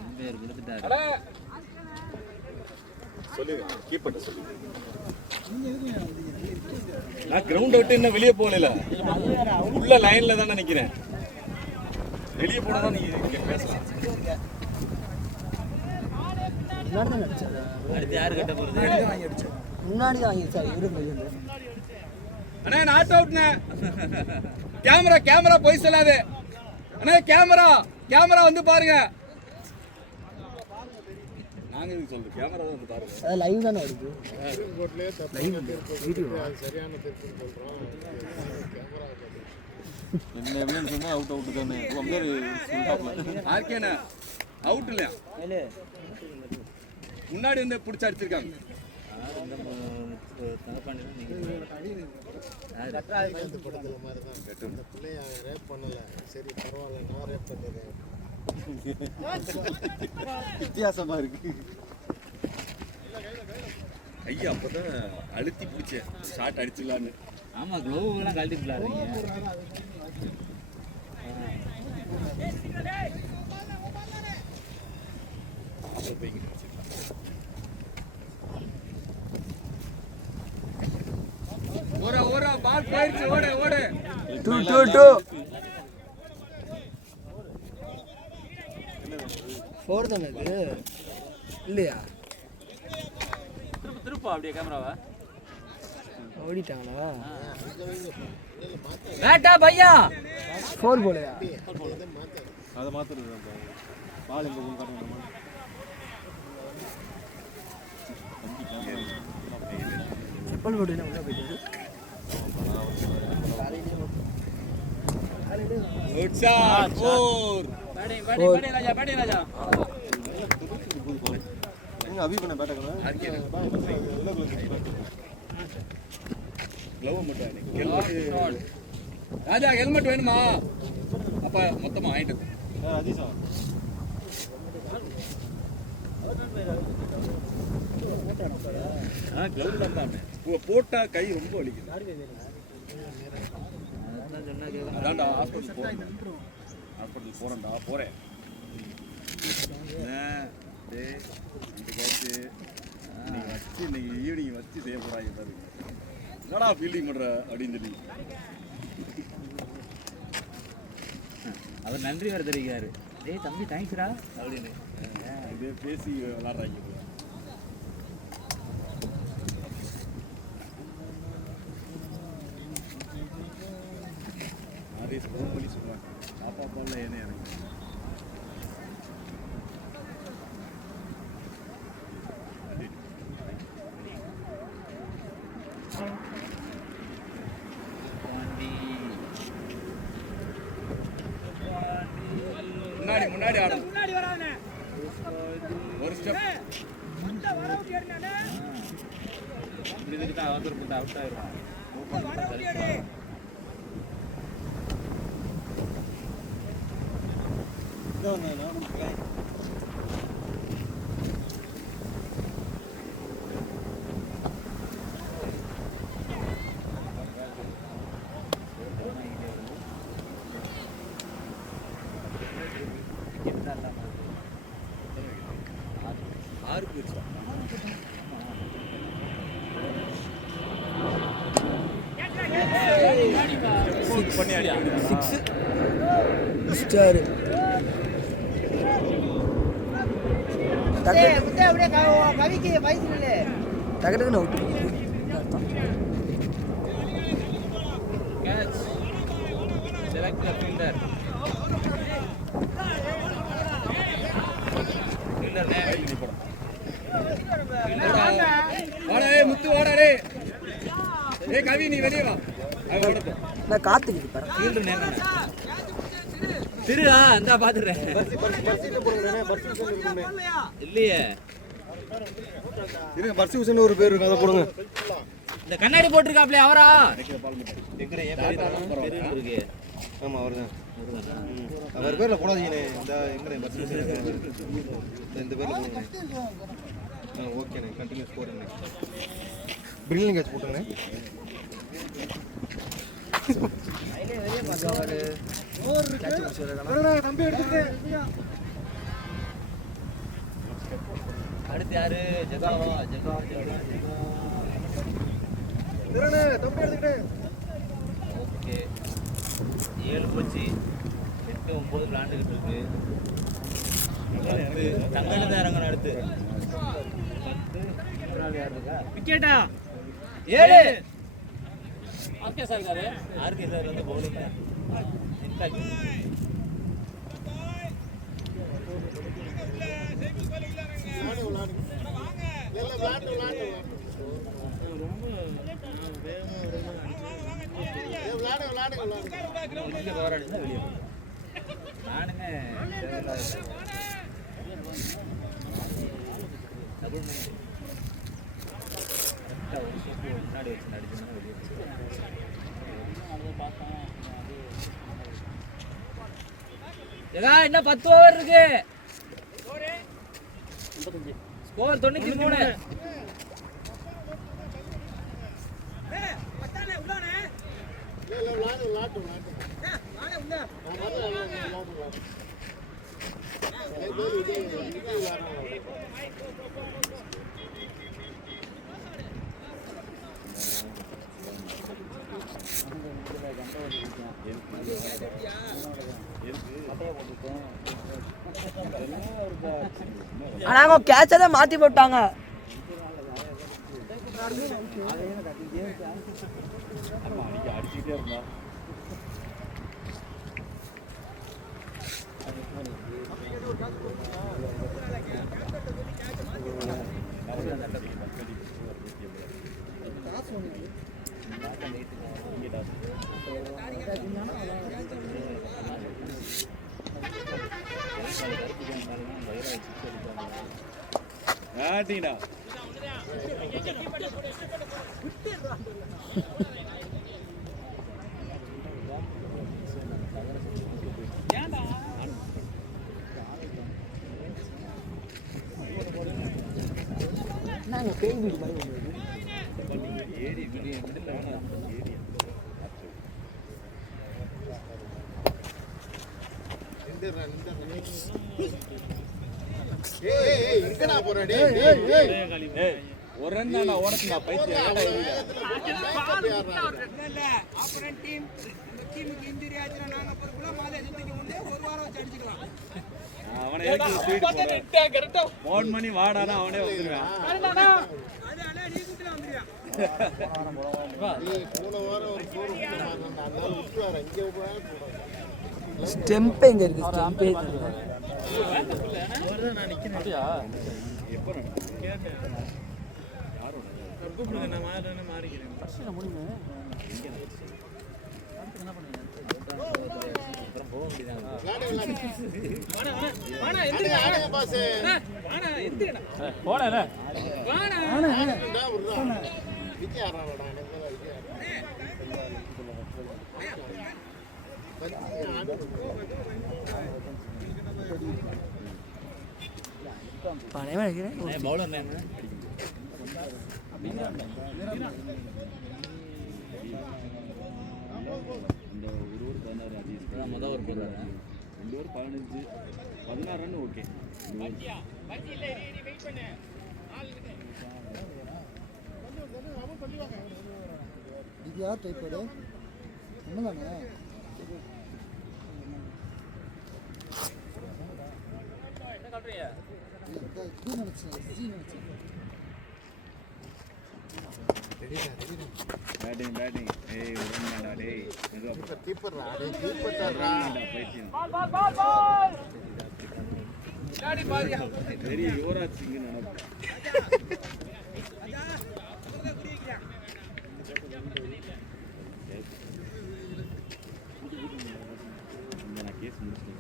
அம்பேர் கொடுத்துட்டாரு. சொல்லுங்க கீப்பர்ட்ட சொல்லுங்க. நான் கிரவுண்ட் விட்டு இன்னும் வெளிய போகல. உள்ள லைன்ல தான் நிக்கிறேன். வெளிய போனா தான் நீங்க இங்க பேசலாம். முன்னாடி தான் அடிச்சாரு. அடுத்து யாரு கட்ட போறது? முன்னாடி தான் வாங்கிடுச்சாரு இவரு பையன். அண்ணா நாட் அவுட்ண்ணே. கேமரா போய் சொல்லாது. அண்ணா கேமரா வந்து பாருங்க. நாங்க எதுக்கு சொல்றோம்? கேமரா தான் வந்து பாருங்க. அது லைவ் தானே வருது. என்ன எவ்வளவு சொன்னா அவுட் தானே. அம்பேர் சொல்றாப்ல. ஆர்கேனா அவுட் இல்லையா? முன்னாடி வந்து பிடிச்சு அடிச்சிருக்காங்க. வித்தியாசமா இருக்கு. ஐயா அப்பதான் அழுத்தி பிடிச்சேன் ஷாட் அடிச்சிடலான்னு. ஆமா க்ளோவ் எல்லாம் கழட்டி விடலாறீங்க. ஓர பால் போயிடுச்சு. ஓடு 2 4 தானே இது இல்லையா? திருப்பா அப்படியே கேமராவா ஓடிட்டாங்களா? பேட்டா பையா 4 போலையா? அதை மாத்துறது பால் எங்க போகும் காட்டணும். செப்பல் போட்டு உள்ள போயிட்டு குட் ஷாட் 4. பேடி ராஜா நீங்க அபி பண்ண பேட்டகனா க்ளோவ் மட்டும் ராஜா ஹெல்மெட் வேணுமா? அப்ப மொத்தமா வாங்கிட்டு அதீசா க்ளோவ் தான் போட்டா கை ரொம்ப வலிக்குது. அதான்டா ஹாஸ்பிட்டல் போறேன்டா போறேன். இன்னைக்கு ஈவினிங் வச்சு செய்ய போறாங்க. என்னடா ஃபீல்டிங் பண்ற அப்படின்னு சொல்லி அவர் நன்றி வர தெரிவிக்கிறாரு. ஏய் தம்பி தேங்க்ஸ்டா அப்படின்னு இதே பேசி விளாட்றாங்க. அதே ஃபோன் பண்ணி சொல்லுவாங்க பாப்பா பால்ல ஏனே எனக்கு முன்னாடி ஆடும். ஒரு ஸ்டெப் இதுக்கு தான் அவசரப்பட்டு அவுட் ஆயிரும். ஸ்டார் டக்குன்னு அவுட் கேட்ச் செலக்ட் தி ஃபீல்டர் ஃபீல்டர் நேரா வாடா ஏய் முத்து வாடா டேய் ஏய் கவி நீ வெளிய வா நான் காத்துக்கிட்டு பாரு ஃபீல்டர் நேரா திருடா இந்தா பாத்துறேன் இல்லையே இருங்க பர்சியூஷன் ஒரு பேர் இருக்கு அதை போடுங்க. இந்த கண்ணாடி போட்டுருக்காப்ல அவரா ஆமாம் அவர் தான். அவர் பேரில் போடாதீங்கண்ணே. இந்த எங்கே பர்சியூஷன் இந்த பேரில் போடுங்க. ஓகேண்ணே கண்டினியூஸ் போடுங்கண்ணே. பிரில்லிங் கேட்ச் போட்டுங்கண்ணே. அடுத்து யாரு ஜெகாவா ஜெகா ஓகே 7 போச்சு 8 9 விளாண்டுக்கிட்டு இருக்கு தங்கல தான் இறங்கணும் அடுத்து விக்கெட்டா 7 ஓகே சார் ஆர்கே சார் வந்து பவுலிங் இன்ஃபேக்ட் இன்னும் 10 ஓவர் இருக்கு ஸ்கோர் 93 ஆனா அவங்க கேட்சதை மாத்தி போட்டாங்க. ஆட்டிடா நாங்க பேய் வீடு மாதிரி ஏடி வீடியோ மிடில் வேணாம் ஒரு ரன் நான் ஓடத்துனா பைத்தியம் அவனை ஃபோன் பண்ணி வாடானா அவனே வந்துருவான் ஸ்டெம்ப் எங்க இருக்கு? ஸ்டெம்பே பவுலர் நேம் முதல் ஒரு போடுறாரு 2 ஓவர் 15 16 ரன் ஓகே. இது யார் டைப்போட ஒன்றுதானே இது நினைச்சேன் ஜி நினைச்சேன் பேட்டிங் ஏய் உடனேடா டேய் மெதுவா கீப்பர் டேய் கீப்பர் தரடா பைத்தியம் பால் டாடி பாரியா பெரிய யுவராஜ் சிங் நடக்கும் நான் கேஸ் முடிச்சிட்டேன்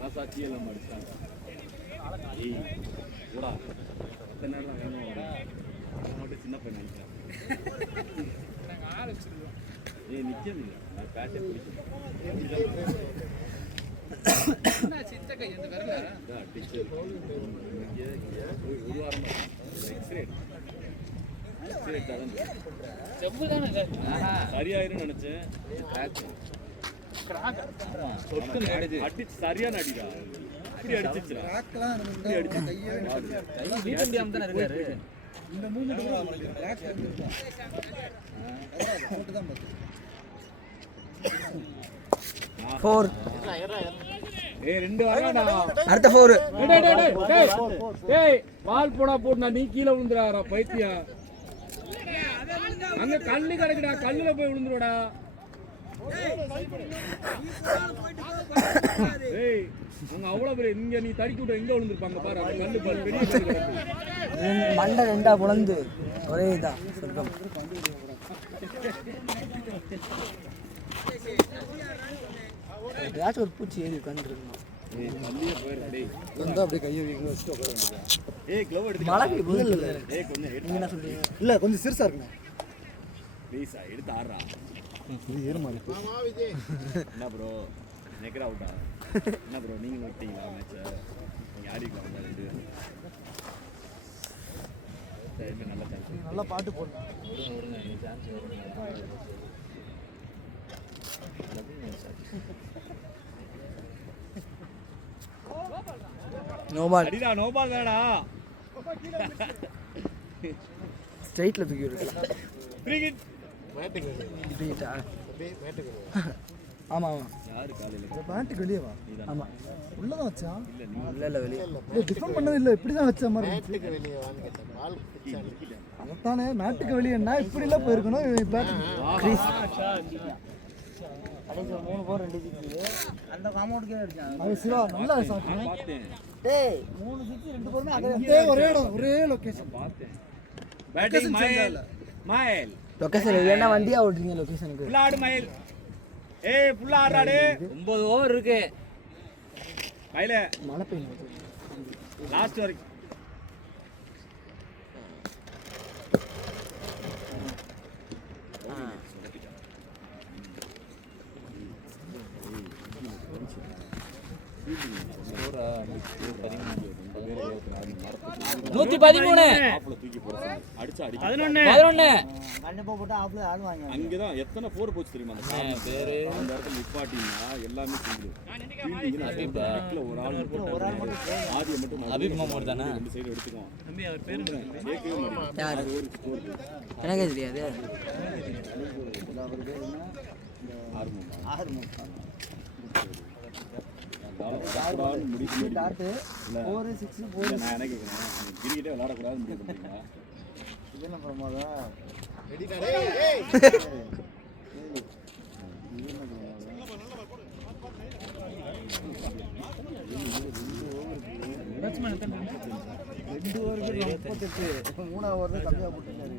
மனசாட்சியெல்லாம் அடிச்சாங்க ஏய் கூடா அத்தனை நேரம் வேணும் மட்டும் சின்ன பையன் நினைக்கிறேன் ஏய் நிச்சயம் இல்லை நான் பேட்டை பிடிக்கும் சித்த கை இந்த வரல டீச்சர் ஒரு வாரம் எக்ஸ்ரே செம்பு தானே சரியாயிருன்னு நினைச்சேன் அடிச்சு சரியான அடிடா இப்படி அடிச்சிச்சுடா பிளாக்லாம் நம்ம இந்த கையே வீட்டு முடியாம தானே இருக்காரு இந்த மூமெண்ட் கூட அவங்களுக்கு பிளாக் வந்துருக்கும் அதான் போட்டு தான் பார்த்து 4 ஏய் ரெண்டு வராடா அடுத்த 4 டேய் பால் போடா போடுனா நீ கீழ விழுந்துறாரா பைத்தியா அங்க கல்லு கிடக்குடா கல்லுல போய் விழுந்துறடா ஏய் அவங்க அவ்வளவு பெரிய இங்க நீ தடிக்கி விட்டு எங்க விழுந்திருப்பாங்க பாரு அந்த கல்லு பாரு பெரிய கல்லு கிடக்கு மண்டை ரெண்டா குழந்து ஒரே இதா சொர்க்கம் ஏதாச்சும் ஒரு பூச்சி ஏறி உட்காந்துருக்கணும் ஏய் தள்ளியே போயிரு டேய் வந்து அப்படியே கையை வச்சுட்டு உட்கார வேண்டியது ஏய் க்ளோவ் எடுத்து மழை போதில்ல ஏய் கொஞ்சம் எடுத்து நீங்க என்ன சொல்றீங்க இல்லை கொஞ்சம் சிறுசா இருக்குண்ணே ப்ளீஸ் எடுத்து ஆடுறா இது ஏறுமா மாமா விஜய் என்ன ப்ரோ நெக்கர் அவுட்டா என்ன ப்ரோ நீங்க விட்டீங்களா மேட்சை நீங்க ஆடிக்கலாம் ரெண்டு சரி நல்ல சான்ஸ் நல்லா பாட்டு போடலாம் விடுங்க நீ சான்ஸ் நோ பால் அடிடா நோ பால் வேடா ஸ்ட்ரைட்ல தூக்கி விட்டுலாம் கிரிக்கெட் மேட்டுக்கு இப்படிட்டா அப்படியே மேட்டுக்கு ஆமா ஆமா யாரு காலையில இந்த பேண்ட்டுக்கு வெளியே வா ஆமா உள்ளதான் வச்சான் இல்ல நீ இல்ல இல்ல வெளியே இல்லை டிஃபன் பண்ணது இல்லை இப்படி தான் வச்ச மாதிரி இருந்துச்சு மேட்டுக்கு வெளியே வான்னு கேட்டேன் பால் பிடிச்சாங்க அதானே மேட்டுக்கு வெளியேன்னா இப்படிலாம் போயிருக்கணும் பேட்டுக்கு கடைசி 3 4 2 6 அந்த காம்பவுண்டுக்கே அடிச்சான் அது சிவா நல்லா சாப்பிட்டேன் பார்த்தேன் டேய் 3 6 2 போறமே அதே ஒரே இடம் ஒரே லொகேஷன் பார்த்தேன் பேட்டிங் மயில் மயில் லொகேஷன் இல்லைன்னா வண்டியா ஓட்டுறீங்க லொகேஷனுக்கு ஃபுல்லா ஆடு மயில் ஏய் ஃபுல்லா ஆடுறாடே 9 ஓவர் இருக்கு மயில மழை பெய்யும் லாஸ்ட் வரைக்கும் நூத்தி 13 தூக்கி போட அடிச்சு அடி 11 கண்டிப்பா போட்டு ஆப்ல ஆடுவாங்க அங்கதான் எத்தனை போர் போச்சு தெரியுமா அந்த பேரு அந்த இடத்துல நிப்பாட்டினா எல்லாமே சிங்கிள் ஒரு ஆள் மட்டும் ஆதியை மட்டும் அபிப் மாமோர் தானே ரெண்டு சைடு எடுத்துக்குவோம் தம்பி அவர் பேரு கேட்கவே மாட்டேன் யாரு ஒரு ஸ்கோர் எனக்கே தெரியாது முடிக்க டாட்டு 4 6 4 நான் என்ன கேட்குறேன் கிரிக்கெட்டே விளையாடக்கூடாது முடிவு பண்ணுறீங்களா இது என்ன பிரமாதா ரெடிடா டேய் டேய் ரெண்டு ஓவருக்கு 38 மூணாவது ஓவர் கம்மியாக போட்டுருக்காரு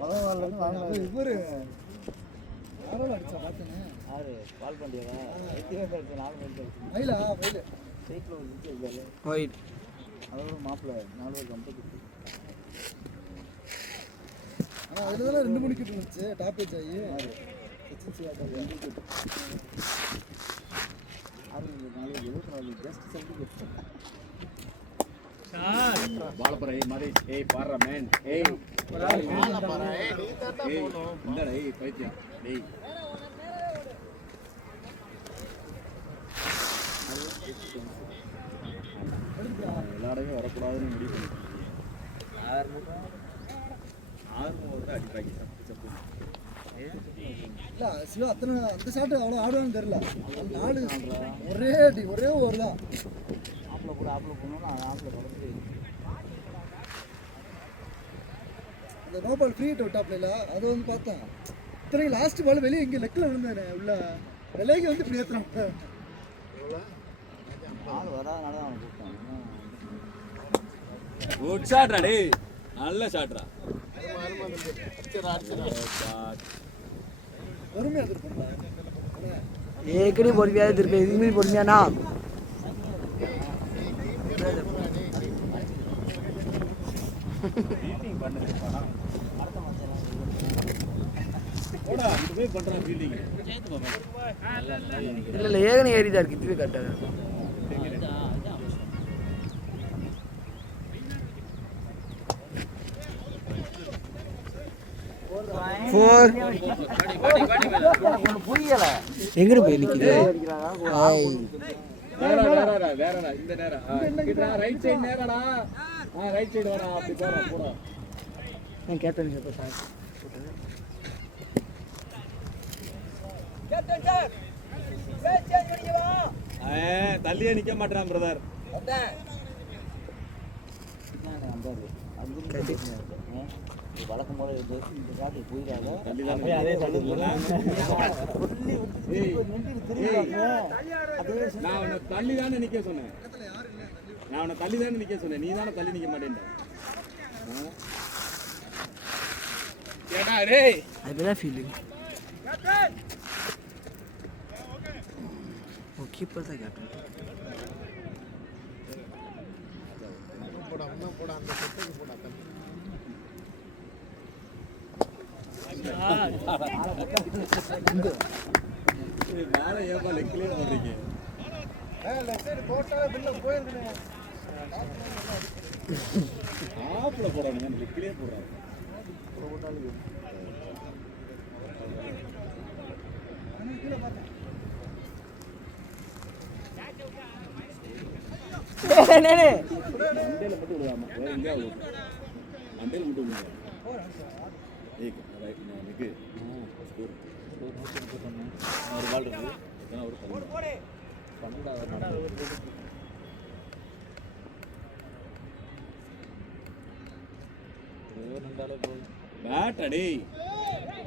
முதல் ஓவர்லேருந்து வாங்கினாரு இவர் யாரோட அடிச்சா பார்த்தேனே யாரு கால் பண்ணியவா 4 பேர் மயிலா மயில் சைக்கிள் ஒரு விக்கெட் ஒயிட் அதோட மாப்பிள்ள 4 ஓவர் கம்பெனி ஆனால் அதில் தானே 2 மணிக்கு இருந்துச்சு டாப் ஏஜ் ஆகி சச்சின் சிவா 2 விக்கெட் 6 4 74 ஜஸ்ட் 70 பாலப்பற ஏய் மாதிரி ஏய் பாறா மேன் ஏய் பாலப்பற ஏய் நீ தான்டா ஏய் போணும் இந்தடா ஏய் பைத்தியம் டேய் எல்லாரையும் வரக்கூடாதுன்னு முடிவு பண்ணிட்டேன். ஆறு மூணு தான் அடிப்பாங்க சப்பு சப்பு. இல்லை சிவா அத்தனை அந்த ஷாட்டு அவ்வளோ ஆடுவான்னு தெரியல அந்த நாலு ஒரே அடி ஒரே ஒரு தான் ஆப்பில் போனோம்னா ஆப்பில் பறந்து அந்த நோபால் ஃப்ரீ ஹிட் விட்டாப்ல அது வந்து பார்த்தேன் இத்தனை லாஸ்ட் பால் வெளியே இங்கே லெக்கில் விழுந்தானே உள்ள விலைக்கு வந்து இப்படி ஏற்றுறாங்க ஆள் வராதனால தான் அவனை கூப்பிட்டான் குட் ஷாட்ரா டேய் நல்ல ஷாட்ரா பொறுமையாக இருப்பாங்க ஏற்கனவே பொறுமையாக திருப்பி இதுமாரி பொறுமையானா போடா இதுவே பண்றான் ஃபீல்டிங். இல்லை ஏகனே ஏறி தான் இருக்கு இதுவே கரெக்டாக இருக்கும். புரியலை எங்கே போய் நிற்கிது வேறடா இந்த நேரா ரைட் சைடு நேராடா ரைட் சைடு வாடா அப்படி போடா நான் கேப்டன் தள்ளியே நிக்க மாட்டான் பிரதர். வழக்கம் போல இந்த காட்டு போயிடாத நான் உன்னை தள்ளி தானே நிக்க சொன்னேன் நீ தானே தள்ளி நிக்க மாட்டேன் கேட்டா டேய் அதுதான் ஃபீலிங். ஓ கீப்பர் தான் கேப்டன். போடா இன்னும் போடா அந்த செட்டுக்கு போடா தம்பி நாளை ஏப்பா லெக்லேயே போடுறீங்க லெஃப்ட் சைடு போட்டால் பின்ன போயிருந்தேன் ஆப்பில் போடுறானுங்க லெக்லேயே போடுறாங்க. மண்டையில் மட்டும் விடுவாமா வேற எங்கேயாவது மண்டையில் மட்டும் விடுவாங்க. எனக்கு ஒரு பால் இருக்கு பேட் அடி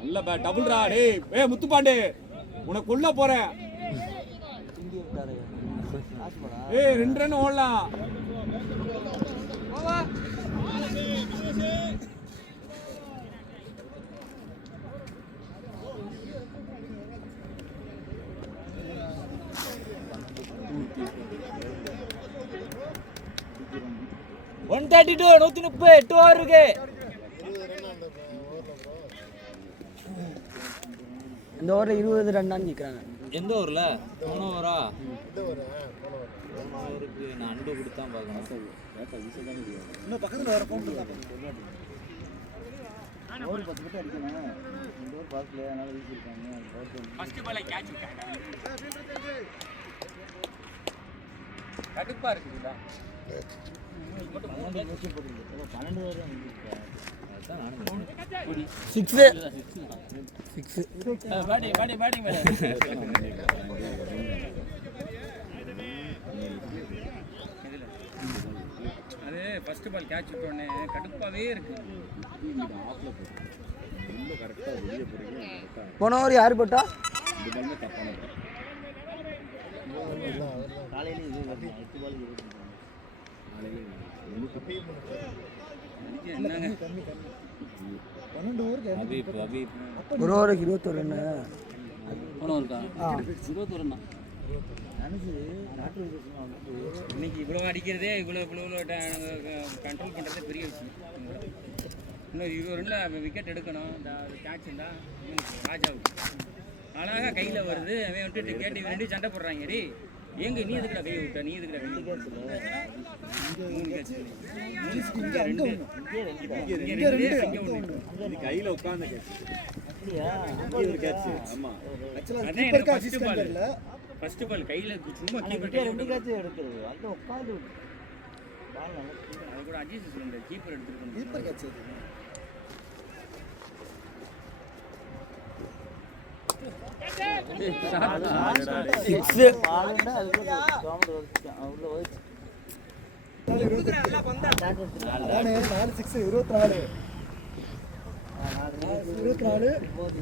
நல்ல பேட் டபுள் ரா டேய் ஏய் முத்துப்பாண்டே உனக்கு உள்ள போறேன் ஏய் 2 ரன் ஓடலாம் ஒன் 132 130 8 ஓவர் இருக்கு. இந்த ஓவரில் 20 ரன் தான் நிற்கிறாங்க. எந்த ஊரில் 3 ஓவரா ஓவருக்கு நான் அண்டு கொடுத்து தான் பார்க்கணும். இன்னும் பக்கத்தில் வர போன் ஓவர் 10 மட்டும் அடிக்கணும். இந்த ஓவர் பார்க்கல அதனால வீசிருக்காங்க. கடுப்பா இருக்குதுடா. 12 ஓவர் தான் முடிஞ்சிருக்கேன். அதுதான் நானும் 6 பேட்டிங் அது ஃபர்ஸ்ட் பால் கேட்ச் விட்டோடனே கடுப்பாவே இருக்கு. போன ஓவர் யார் போட்டா? காலையில் இது 8 பால் 20 என்னங்க 12 ஓவருக்கு ஹபீப் ஒரு ஓவருக்கு 21 ரன். போன இருக்கா 21 ரன் நினச்சி நாட்டு இன்னைக்கு இவ்வளோ அடிக்கிறதே இவ்வளோ கண்ட்ரோல் பண்ணுறதே பெரிய விஷயம். இன்னும் 20 ரன்ல விக்கெட் எடுக்கணும். இந்த கேட்ச் இருந்தால் ராஜாவுக்கு அழகாக கையில் வருது. அவன் வந்துட்டு கேட்டு இவன் 2 சண்டை போடுறாங்க டி ஏங்க நீ எதுக்குடா கையை விட்ட? நீ எதுக்குடா கையை விட்ட? 3 கேட்ச். இங்க 2 கையில உட்கார்ந்த கேட்ச். அப்படியா? ஒரு கேட்ச். ஆமா. ஃபர்ஸ்ட் பால் கையில சும்மா கீப்பர் இங்க 2 கேட்ச் எடுக்குது. அந்த உட்கார்ந்து பால் நல்லா அது கூட அஜித் சொல்லுங்க கீப்பர் எடுத்துக்கணும். கீப்பர் கேட்ச் அது. பாலுண்டா அதுக்கு காமெடி வந்துச்சான். உள்ள போயிச்சு. 4 6 24 24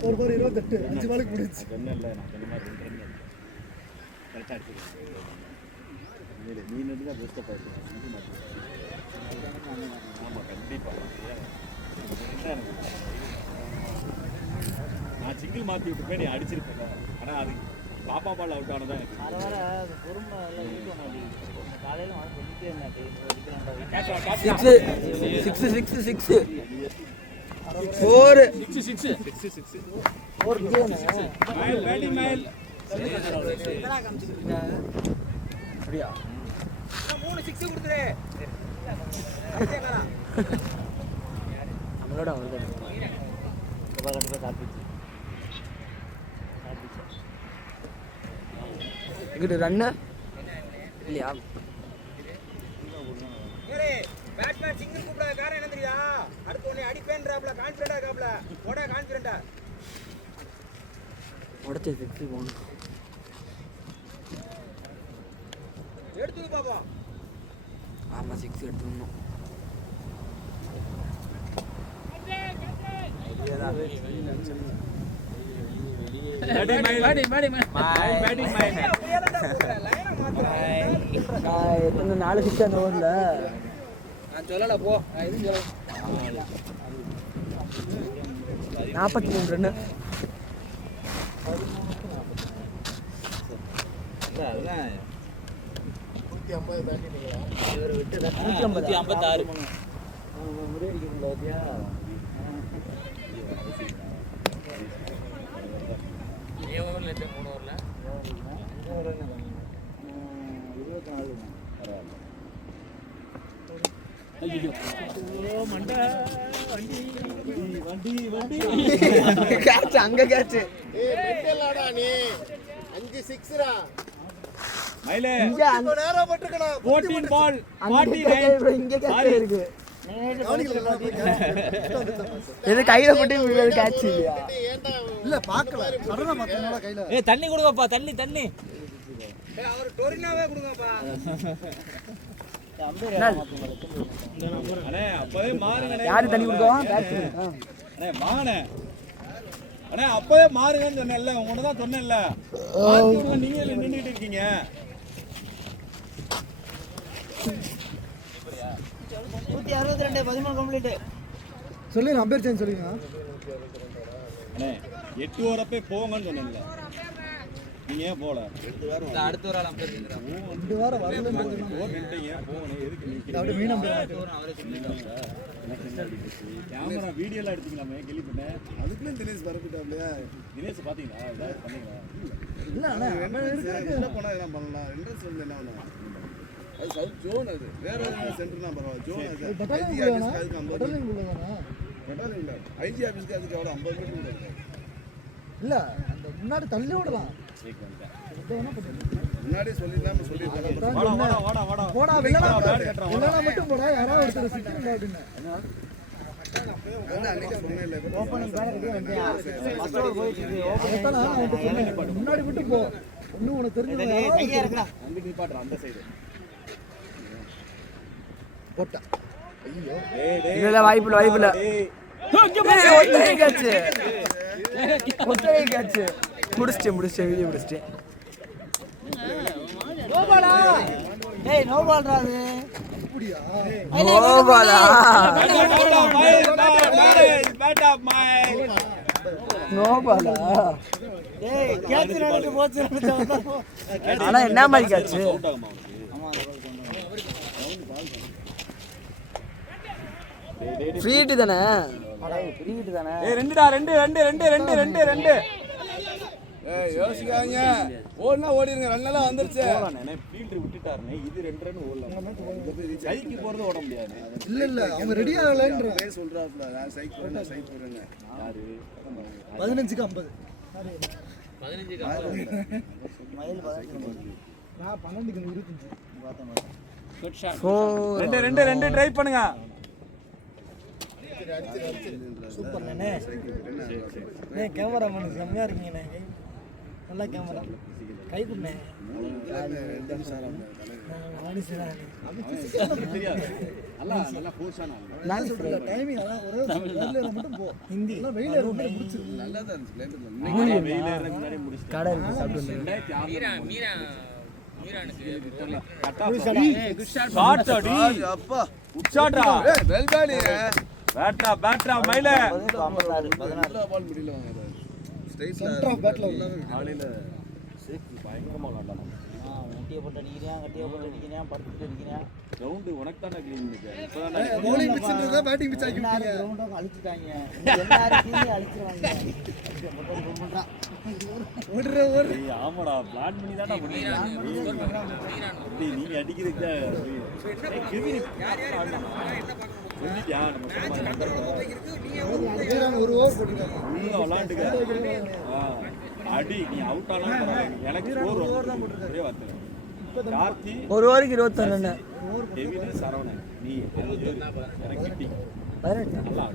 ஒரு பால் 28 5 பாலுக்கு முடிச்சு. சொன்னேன்ல நான் சொன்ன மாதிரி 2 ரன் கரெக்டா அடிச்சிருக்கேன். நீ நடுங்க பெஸ்ட் பாயிண்ட். ஆமா கண்டிப்பா. நான் சிங்கிள் மாத்தி விட்டுப்பேன் நீ அடிச்சிருப்பேன். ஆனா அது பாப்பா பால் அவுட் ஆனதான் எனக்கு. வர வர பொறுமை எல்லாம் இருக்க மாட்டேங்குது. காலையில வந்து சொல்லிட்டே இருந்தா 3 6 கொடுத்துரு. நம்மளோட வந்து கண்டிப்பா சாப்பிடுச்சு. இங்கிட்டு ரன்னு இல்லையா? பேட்ஸ்மேன் சிங்கிள் கூப்பிடாத காரணம் என்ன தெரியுதா? அடுத்து உன்னை அடிப்பேன்றாப்ல கான்ஃபிடண்டா இருக்காப்ல. போடா கான்ஃபிடண்டா. உடச்சி 6 போகணும். எடுத்து பாப்போம். ஆமாம் 6 எடுத்துக்கணும். எத்தனை 4 6 அந்த ஓவரில் நான் சொல்லலை போ. நான் எதுவும் சொல்ல 43 ரன்னு. இவர் விட்டு 156 முறியடிக்க பார்த்தியா? ஓவரில் 3 ஓவரில் 24 கேட்ச் அங்க கேட்ச். நீ 5 6ரா மயிலே இங்க நேரா பட்டுக்கணும். 14 பால் அங்க 49. இங்க கேட்ச் இருக்கு. எது கையில போட்டு கேட்ச் இல்லையா? இல்ல பார்க்கல. சடனா பார்த்தனால கையில. ஏய் தண்ணி கொடுங்கப்பா. தண்ணி தண்ணி. ஏய் அவர் டொரினாவே கொடுங்கப்பா. அண்ணே அப்பவே மாறுங்கண்ணே. யாரு தண்ணி கொடுக்கவா? பேட்ச். அண்ணே வாங்கண்ணே. அண்ணே அப்பவே மாறுங்கன்னு சொன்னேன்ல. உங்கள்ட்ட தான் சொன்னேன்ல. மாத்தி விடுங்க, நீங்க நின்னுட்டு இருக்கீங்க. 162 13 கம்ப்ளீட். சொல்லி நம்பர் சேஞ்ச் சொல்லுங்க. அண்ணே 8 ஓவரப்பே போங்கன்னு சொன்னேன்ல. நீங்க ஏன் போல? அடுத்த ஒரு ஆள் 50 2 வாரம் வரல. போகணும் எதுக்கு நீங்க அப்படியே மீன் நம்பர் கேமரா வீடியோ எல்லாம் எடுத்துக்கலாமே கேள்விப்பட்டேன். அதுக்குள்ள தினேஷ் வரப்பிட்டாப்லையா? தினேஷ் பாத்தீங்களா? ஏதாவது பண்ணீங்களா? இல்ல அண்ணா என்ன பண்ணா என்ன பண்ணலாம்? இன்ட்ரெஸ்ட் வந்து என்ன பண்ணலாம்? அது சவுத் ஜோன். அது வேற ஏதாவது சென்டர்னா பரவாயில்ல. ஜோன் அது ஐஜி ஆபீஸ்க்கு அதுக்கு 50 பட்டலிங் உள்ளதானா? பட்டாலிங் இல்ல. ஐஜி ஆபீஸ்க்கு அதுக்கு எவ்வளவு 50 மீட்டர் கூட இருக்கு. இல்ல அந்த முன்னாடி தள்ளி விடலாம். முன்னாடி சொல்லிடலாம சொல்லிருக்காங்க. வாடா வாடா வாடா வாடா. போடா இல்லனா மட்டும் போடா. யாராவது ஒருத்தர் சிக்கன் அப்படினா அதான் அன்னைக்கு சொன்னேன்ல. ஓபனிங் பேருக்கு வந்து மஸ்டர் போயிட்டு அதான் நான் வந்து சொன்னேன். முன்னாடி மட்டும் போ. இன்னும் உனக்கு தெரிஞ்சது கையா இருக்குடா. அங்க நிப்பாட்ற அந்த சைடு. போட்டா. ஐயோ. இல்ல வாய்ப்பு இல்ல. ஒத்தே கேட்ச். முடிச்சிட்டேன் வீடியோ முடிச்சிட்டேன். நோ பாலா. ஏய் நோ பால்டா அது. அப்படியா? நோ பாலா. நோ பாலா. ஏய் கேட்ச் நடந்து போச்சு. ஆனா என்ன மாதிரி கேட்ச்? ஃப்ரீ ஹிட் தானே? ஃப்ரீ ஹிட் தானே? ஏய் ரெண்டுடா 2 2 2 2 2 2 2. யோசிக்காங்க ஓடுனா ஓடிடுங்க 2 நாளா வந்துருச்சு ஃபீல்டர் விட்டுட்டாருனே இது 2 ரன் ஓடலாம் சைக்கிள் போறது ஓட முடியாது இல்ல அவங்க ரெடி ஆகலன்ற சொல்றாப்ல நான் சைக்கிள் போறேங்க யாரு 15க்கு 50 15 மயில் 15 நான் 12க்கு 25 பார்த்தேன் குட் ஷாட் 2 ட்ரை பண்ணுங்க சூப்பர் அண்ணே அண்ணே கேமராமேன் செம்மையா இருக்கீங்கண்ணே நல்ல கேமரா கை கொடுண்ணே நல்லா போஷான நான் சொல்ற டைமிங் அதான் ஒரே வெயில்ல மட்டும் போ ஹிந்தி எல்லாம் வெயில்ல இருந்து முடிச்சு நல்லா தான் இருந்துச்சு வெயில இருந்து முன்னாடி முடிச்சு கடை சாப்பிட்டு அப்பா உட்சாட்ரா வெல் பாலி பேட்ரா மயில 16 பால் முடியல சென்டர் ஆஃப் பேட்ல உள்ள காலையில சேஃப்டி பயங்கரமா விளையாடலாம் கட்டியை போட்டு அடிக்கிறேன் படுத்துட்டு அடிக்கிறேன் ரவுண்டு உனக்கு தானே க்ளீன் இப்பதான் bowling pitch ன்றத பேட்டிங் pitch ஆக்கி விட்டீங்க கிரவுண்டை அழிச்சிட்டாங்க எல்லாரும் அழிச்சிருவாங்க ஓடுற ஆமாடா பிளான் பண்ணி தான்டா பண்ணி நீங்க அடிக்கிறீங்க சொல்லிட்டியா நம்ம ஒரு ஓவர் போட்டுருக்காங்க விளாண்டுக்க அடி நீ அவுட் ஆனாலும் எனக்கு ஸ்கோர் ஒரே வார்த்தை கார்த்தி ஒரு ஓவருக்கு 21 டெவின் சரவணன் நீ 5 எனக்கு கிட்டி 18 நல்லா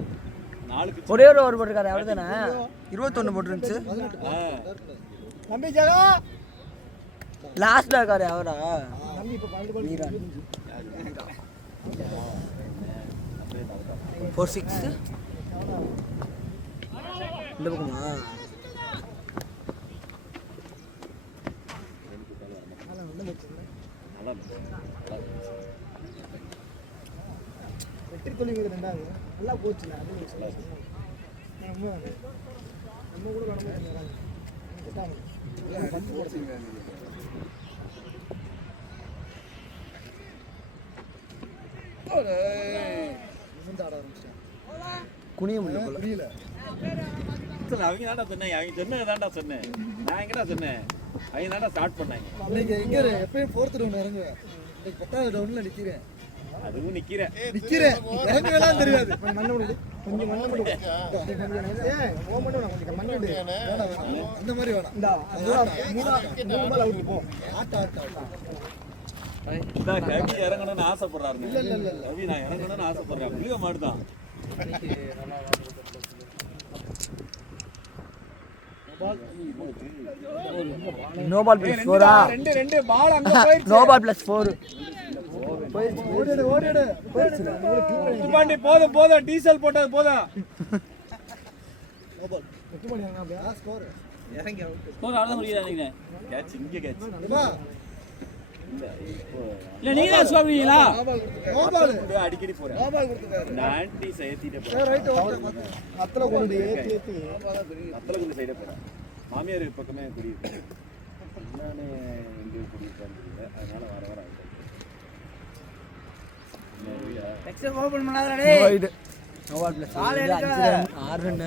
நாலு pitch. ஒரே ஒரு ஓவர் போட்டிருக்காரு அவர் தானே 21 போட்டுருந்துச்சு நம்பி ஜகா லாஸ்ட்ல இருக்காரு அவரா நம்பி இப்ப 12 பால் வீரா 46 இந்த பக்கமா நல்லா வெற்றி தொழில் ரெண்டாவது நல்லா போச்சுல அது நம்ம கூட குனிய முடியல புரியல அவங்க தான்டா சொன்னேன் அவங்க சொன்னது தான்டா சொன்னேன் நான் எங்கடா சொன்னேன் அவங்க தான்டா ஸ்டார்ட் பண்ணாங்க இன்னைக்கு எங்க எப்பயும் 4th ரவுண்ட் இறங்குவேன் இன்னைக்கு 10வது ரவுண்ட்ல நிக்கிறேன் அதுவும் நிக்கிறேன் இறங்கலாம் தெரியாது மண்ணு விடு கொஞ்சம் மண்ணு விடு ஏய் ஓ மண்ணு கொஞ்சம் மண்ணு விடு வேணாம் அந்த மாதிரி வேணாம் மூணு பால் அவுட் போ ஆட்ட கவி இறங்கணும்னு ஆசைப்படுறாரு இல்ல கவி நான் இறங்கணும்னு ஆசைப்படுறேன் விழுக மாட்டுதான் நோ பால் பிளஸ் 4 ரெண்டு பால் அங்க போயிடுச்சு நோ பால் பிளஸ் 4 ஓடிடு முத்துப்பாண்டி போதும் டீசல் போட்டது போதும் ஸ்கோர் இறங்கி ஸ்கோர் அவ்வளவு முடியாது கேட்ச் இங்க கேட்ச் இல்ல நீங்க தான் ஸ்கோர் பண்ணீங்களா அடிக்கடி போறேன் நான் ஆன்டி சேர்த்திட்டே போறேன் ரைட் அத்தல கொண்டு ஏத்தி அத்தல கொண்டு சைடே போறேன் மாமியார் பக்கமே குடியிருக்கு நானே எங்க குடியிருக்கேன் அதனால வர ஆயிட்டேன் எக்ஸ்ட்ரா ஓபன் பண்ணாதடா டேய் wide no ball plus 6 run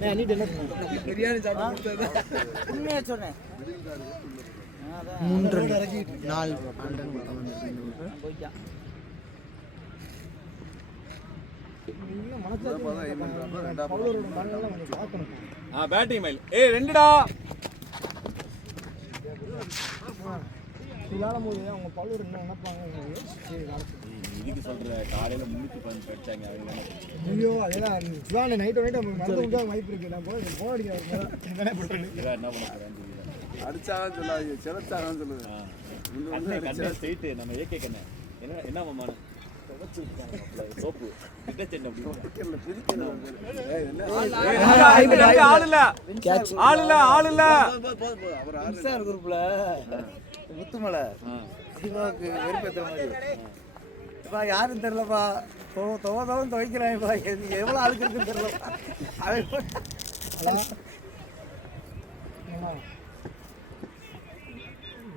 நான் நீட் என்ன சொன்னேன் பிரியாணி சாப்பிட்டு கொடுத்தது உண்மையா சொன்னேன் 3 ரன் 4 ரன் போய்ட்டான் பேட்டிங் மைல் ஏய் ரெண்டுடா விளையாடும் போது அவங்க பல்லூர் என்ன நினைப்பாங்க இதுக்கு சொல்ற காலையில 315 அடிச்சாங்க அவங்க ஐயோ அதெல்லாம் சுதான நைட் நம்ம மறந்து விட்டா வாய்ப்பு இருக்கு நான் போய் போன் அடிக்கிறேன் என்ன பண்றேன் என்ன பண்ண போறேன் அடிச்சாங்கன்னு சொல்லாதீங்க சிறச்சாங்கன்னு சொல்லுங்க கண்ணே கண்ணே ஸ்ட்ரைட் நம்ம ஏகே கண்ணே என்ன மாமா சோப்பு டிடர்ஜென்ட் ஆள் இல்ல இன்ஸ்டார் குரூப்ல முத்துமலை அதிகமாக்கு வெறுப்பேற்ற மாதிரி இப்பா யாரும் தெரியலப்பா தோவதவன் துவைக்கிறாங்கப்பா எவ்வளோ ஆளுக்கு இருக்குன்னு தெரியலப்பா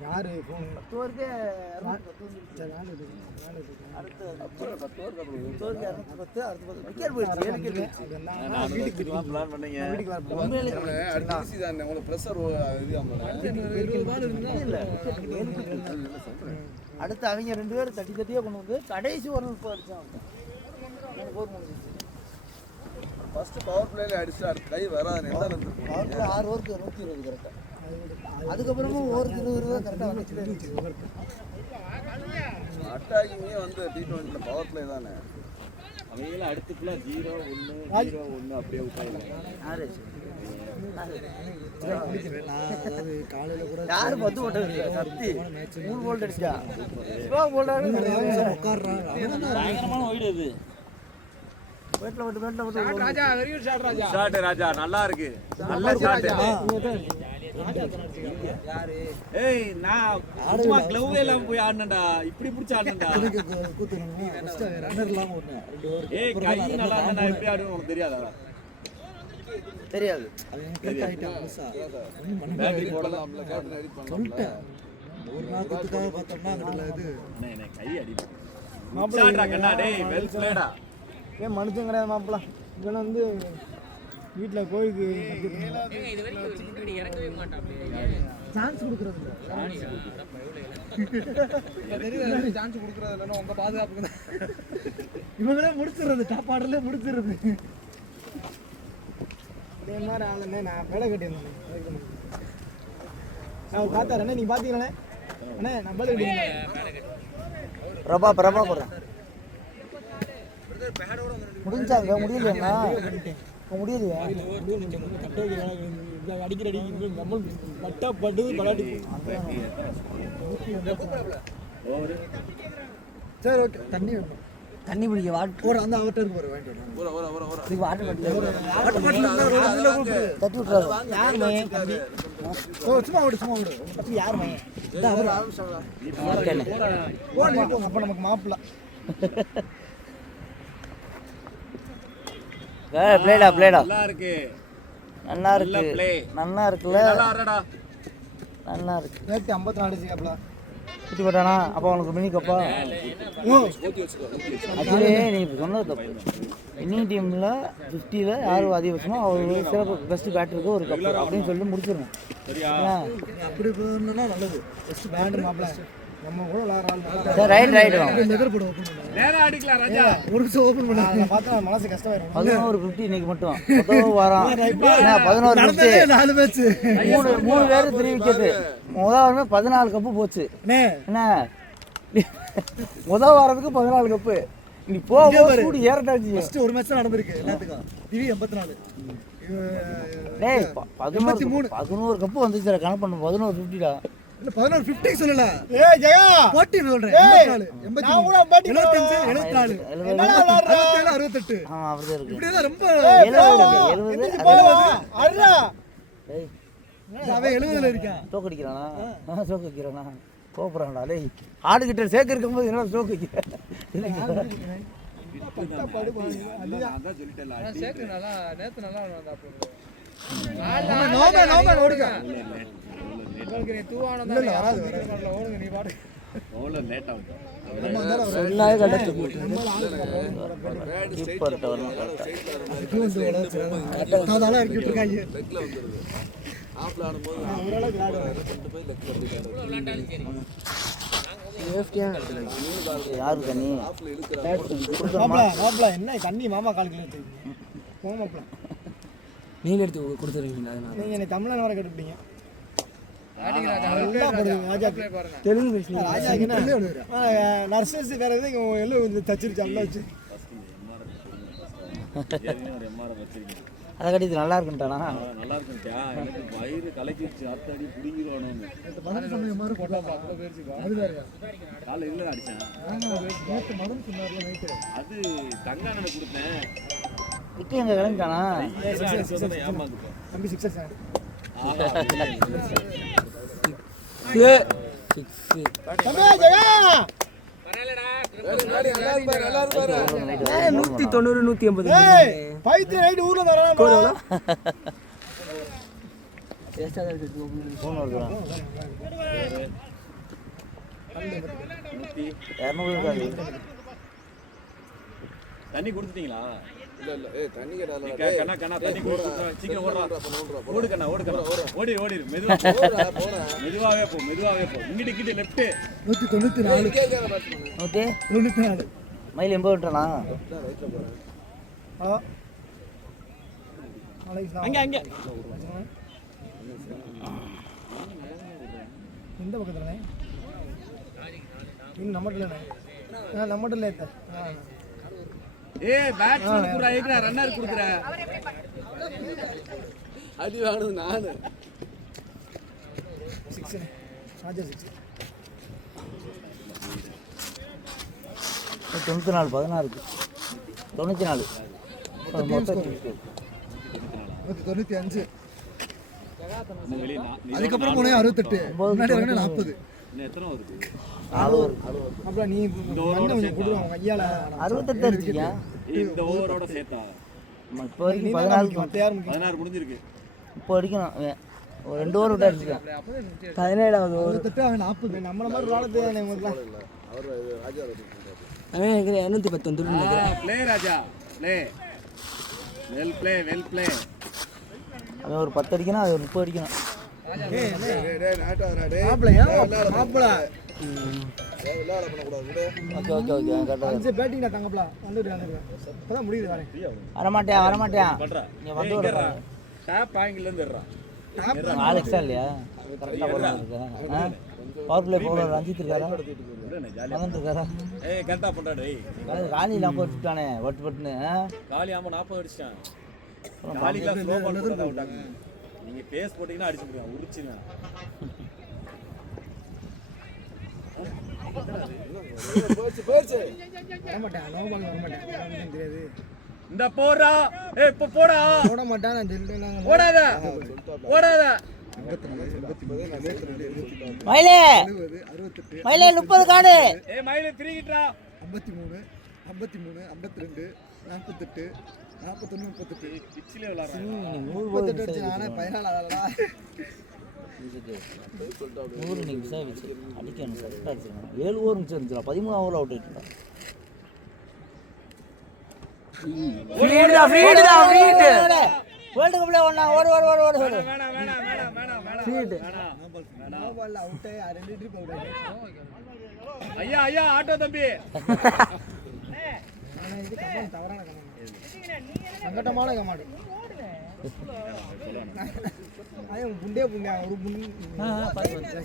யாரு ஃபோன் 10 ஓவருக்கு சரி நானு இது. அடுத்து 10 ஓவருக்கு 10 ஓவருக்கு 210 அடுத்து 10 விக்கெட் போயிடுச்சு 7 விக்கெட் போயிடுச்சு நான் வீட்டுக்கு பிளான் பண்ணீங்க வீட்டுக்கு வரேன். இல்ல அடுத்து அவங்க 2 பேரும் தட்டி தட்டியே கொண்டு வந்து கடைசி ஒரு 30 அடிச்சான் போர் முடிஞ்சிச்சு ஃபர்ஸ்ட் பவர் பிளேல அடிச்சார் கை வராது என்ன நடந்துருக்கு அவருக்கு 6 ஓவருக்கு 120 கரெக்டா அதுக்கப்புறமும் ஓவருக்கு 20 கரெக்டா வந்துட்டே இருந்துச்சு அட்டாக்கிங்கே வந்து T20 பவர் பிளே தானே அவங்க அடுத்து ஃபுல்லா 0-1 அப்படியே விட்டாங்க அதாவது காலையில கூட யாரு 10 போட்டது சக்தி 3 போல்ட் அடிச்சா ஸ்லோ போல்ட் உட்கார்றான். பயங்கரமான ஒயிட் அது. பேட்ல போட்டு ராஜா வெரி குட் ஷாட் ராஜா. ஷாட் ராஜா நல்லா இருக்கு நல்ல ஷாட் ஏய் நான் சும்மா க்ளவ் எல்லாம் போய் ஆடுனடா இப்படி பிடிச்சு ஆடுனடா கூத்துறணும் ஃபர்ஸ்ட் ரன்னர் இல்லாம ஓடுனேன் 2 ஓவர் ஏய் கை நல்லா இருந்தா நான் எப்படி ஆடுவேன்னு உனக்கு தெரியாதா தெரியாது அது எனக்கு கரெக்ட் ஆயிட்டா புதுசா ஒண்ணும் பண்ண பேட்டரி போடலாம்ல கேப்டன் எடிட் பண்ணலாம் சொல்லிட்டேன் ஒரு நாள் குத்துக்காக பார்த்தோம்னா அங்கடல இது அண்ணே கை அடி ஷாட்ரா கண்ணா டேய் வெல் பிளேடா ஏன் மனுஷன் கிடையாது மாப்பிள்ள இவன் வந்து வீட்டில் கோயிலுக்கு இது வரைக்கும் ஒரு சிக்கடி இறங்கவே மாட்டான். சான்ஸ் கொடுக்குறது சான்ஸ் கொடுக்குறது இல்லைன்னா உங்க பாதுகாப்புக்கு தான். இவங்களே முடிச்சிடுறது டாப் ஆர்டர்லேயே முடிச்சிடுறது இதே மாதிரி ஆளுமே நான் வேலை கட்டியிருந்தேன் அவர் பார்த்தாரு அண்ணே நீங்கள் பார்த்தீங்களே அண்ணே நான் வேலை கட்டியிருந்தேன் பிரபா போடுறேன் முடிஞ்சாங்க முடியலையா முடியலையா அடிக்கிற அடி நம்ம பட்டா பட்டு பலாட்டி சரி ஓகே தண்ணி வேணும் தண்ணி பிடிக்க வாட்டு ஒரு அந்த அவர்கிட்ட இருக்கு பாரு வாங்கிட்டு வாட்டர் பாட்டில் தட்டி விட்டுறாரு யார் மையன் தம்பி சும்மா விடு சும்மா விடு தம்பி யார் மையன் அப்போ நமக்கு மாப்பிள்ள பிளேடா நல்லா இருக்கு நல்லா இருக்கு play. நல்லா இருக்குல்ல நல்லா ஆடுறடா நல்லா இருக்கு 54 அடிச்சுக்காப்ல குட்டி போட்டானா அப்போ அவனுக்கு மினி கப்பா ஆக்சுவலி நீ இப்போ சொன்னது தப்பு இன்னிங் டீமில் 50ல் யார் அதிகபட்சமோ அவர் சிறப்பு பெஸ்ட் பேட்டருக்கு ஒரு கப்பு அப்படின்னு சொல்லி முடிச்சிடணும் சரியா அப்படி போனா நல்லது ஃபர்ஸ்ட் பேண்ட் மாப்பிள்ள நம்ம கூட விளையாடுற சரி ரைட் லெதர் போடு ஓபன் பண்ணு நேரா அடிக்கலாம் ராஜா ஒரு நிமிஷம் ஓபன் பண்ணு அத பார்த்தா மனசு கஷ்டமாயிரும் 11-50 இன்னைக்கு மட்டும் 10 வாரம் 11-50 4 மேட்ச் மூணு பேர் 3 விக்கெட் முதல் வாரமே 14 கப்பு போச்சு அண்ணே என்ன முதல் வாரத்துக்கு 14 கப்பு நீ போக சூடு ஏறட்டாச்சு ஃபர்ஸ்ட் ஒரு மேட்ச் நடந்துருக்கு எல்லாத்துக்கும் டிவி 84 டேய் 11 கப்பு வந்துச்சு கணக்கு பண்ணு 11-50டா இல்ல 11-50 சொல்லல ஏய் ஜெயா போட்டி சொல்றேன் 84 நான் கூட போட்டி 75 74 என்னடா விளையாடுற 67 68 ஆமா அப்படியே இருக்கு இப்படி தான் ரொம்ப 70 அறடா டேய் அவன் 70ல இருக்கான் தோக்கடிக்கிறானா தோக்கடிக்கிறானா கோபுறான்டா டேய் ஆடுகிட்ட சேர்க்க இருக்கும்போது என்ன தோக்கடிக்கிற அதான் சொல்லிட்டேன் சேர்க்கு நல்லா நேத்து நல்லா வந்தாப்புல. நோபே ஓடுங்க உங்களுக்கு நீ தூவானம் இல்ல வராது ஓடுங்க நீ பாட்டு. அவ்வளோ லேட் ஆகும் நம்ம வந்தால சொல்லாத கடத்து கீப்பர் வரணும் அதனால இறக்கி விட்டுருக்காங்க யாரு தண்ணி மாப்பிள என்ன தண்ணி மாமா காலுக்குள்ள எடுத்து போங்க மாப்பிள நீங்க எடுத்து கொடுத்துருவீங்களா? நீங்க என்ன தமிழ்நாடு வர கட்டுப்பீங்க ஆடிங்க ராஜா. நல்லா போடுங்க ராஜா பாருங்க. தெலுங்கு பேசுங்க ராஜா நர்சஸ் வேற எதுவும் எல்லாம் தச்சிருச்சு அல்ல வச்சு ஒரு எம்ஆர் வச்சிருக்கேன் அதை கட்டிட்டு நல்லா இருக்குன்ட்டானா நல்லா இருக்குன்ட்டியா எனக்கு வயிறு கலக்கிடுச்சு அடுத்த அடி பிடிங்கிடுவானு மதன் சொன்ன மாதிரி போட்டா அது வேற காலை இல்லை அடித்தேன் நேற்று மதன் சொன்னார்ல நைட்டு அது தங்கானனை கொடுத்தேன் விக்கி எங்க கிளம்பிட்டானா ஏமாந்துட்டோம் தம்பி 6 சார் தம்பி ஜெயா 190-180. ஏய் பைத்திய நைட் ஊர்ல வரானே ஃபோன் வருதுடா 200 இருக்காது. தண்ணி கொடுத்துட்டீங்களா? இல்ல இல்ல ஏய் தண்ணி கேடால கண்ணா கண்ணா தண்ணி கொடுத்து சீக்கிரம் ஓடுறா. ஓடு கண்ணா ஓடி மெதுவா மெதுவாவே போ இங்கிட்டு கிட்ட லெஃப்ட் 194 ஓகே 94 மைல் 80 விட்டனா அங்க இந்த பக்கத்துல இன்னும் நம்மட்டல ஏத்த ஏய் பேட்ஸ்மேன் குடுறா ரன்னர் குடுக்குற அடி வாங்குறது நானு 6 ராஜா 6 94 16 94 95 வெளிய அதுக்கப்புறம் போனே 68 முன்னாடி வரணும் 40 இன்னும் எத்தனை வருது? 4 அப்புறம் நீ மண்ணை கொஞ்சம் குடுறா கையால 68 அடிச்சியா இந்த ஓவரோட சேர்த்தா இப்போ வரைக்கும் 16 முடிஞ்சிருக்கு. இப்போ வரைக்கும் ஒரு 2 ஓவர் விட்டு அடிச்சிருக்கேன் 17வது ஓவர் 68 அவன் 40 நம்மள மாதிரி வாழது உங்களுக்கு அவர் ராஜா அவன் எனக்கு 210 ப்ளே ராஜா ப்ளே வெல் ப்ளே அவன் ஒரு 10 அடிக்கணும் அது ஒரு 30 அடிக்கணும். டேய் நாட்டாரா டேய் மாப்பிள விளையாட பண்ண கூடாது விடு. ஓகே கரெக்டாக அஞ்சு பேட்டிங் நான் தங்கப்பல வந்துடுறேன் இப்பதான் முடியுது வரேன் வரமாட்டேன் பண்றா. நீ வந்து விட டாப் ஆங்கிள்ல இருந்து ஏறா. ஆலெக்ஸா இல்லையா கரெக்டாக போடுறாங்க. பவர் பிளே போடுற ரஞ்சித் இருக்காரா மகன் இருக்காரா ஏய் கரெக்டா பண்றா டேய். காலி இல்லாமல் வச்சுட்டானே வட்டுன்னு காலி ஆமா 40 அடிச்சான். காலிக்கு ஸ்லோ பால் போட்டா விட்டாங்க. நீங்க பேஸ் போட்டீங்கன்னா அடிச்சு போடுவாங்க உரிச்சினா. வரமாட்டேன் நோ பால் வரமாட்டேன் தெரியாது இந்த போறா ஏய் இப்ப போடா போட மாட்டேன் நான் தெரியும் ஓடாத மயிலே 68 மயிலே 30 காடு ஏய் மயில திரிகிட்டா 53 52 52 48 41 38 பிச்சிலே விளையாடுறான். 38 அடிச்சு நானே 14 ஆளடா 100 நீ விசா வச்சு அடிக்கணும் கரெக்டாக அடிச்சிருக்கணும் 7 ஓவர் மிச்சம் இருந்துச்சுடா 13 ஓவர் அவுட் ஆயிட்டுடா வேர்ல்டு கப்ல ஒண்ணா ஓடு வேணாம் நோ பால் அவுட் ரெண்டு ட்ரிப் அவுட் ஐயா ஆட்டோ தம்பி. ஆனா இது கமெண்ட் தவறான கமெண்ட் சங்கடமான கமெண்ட் ஆயே புண்டே புங்க ஒரு புண்டி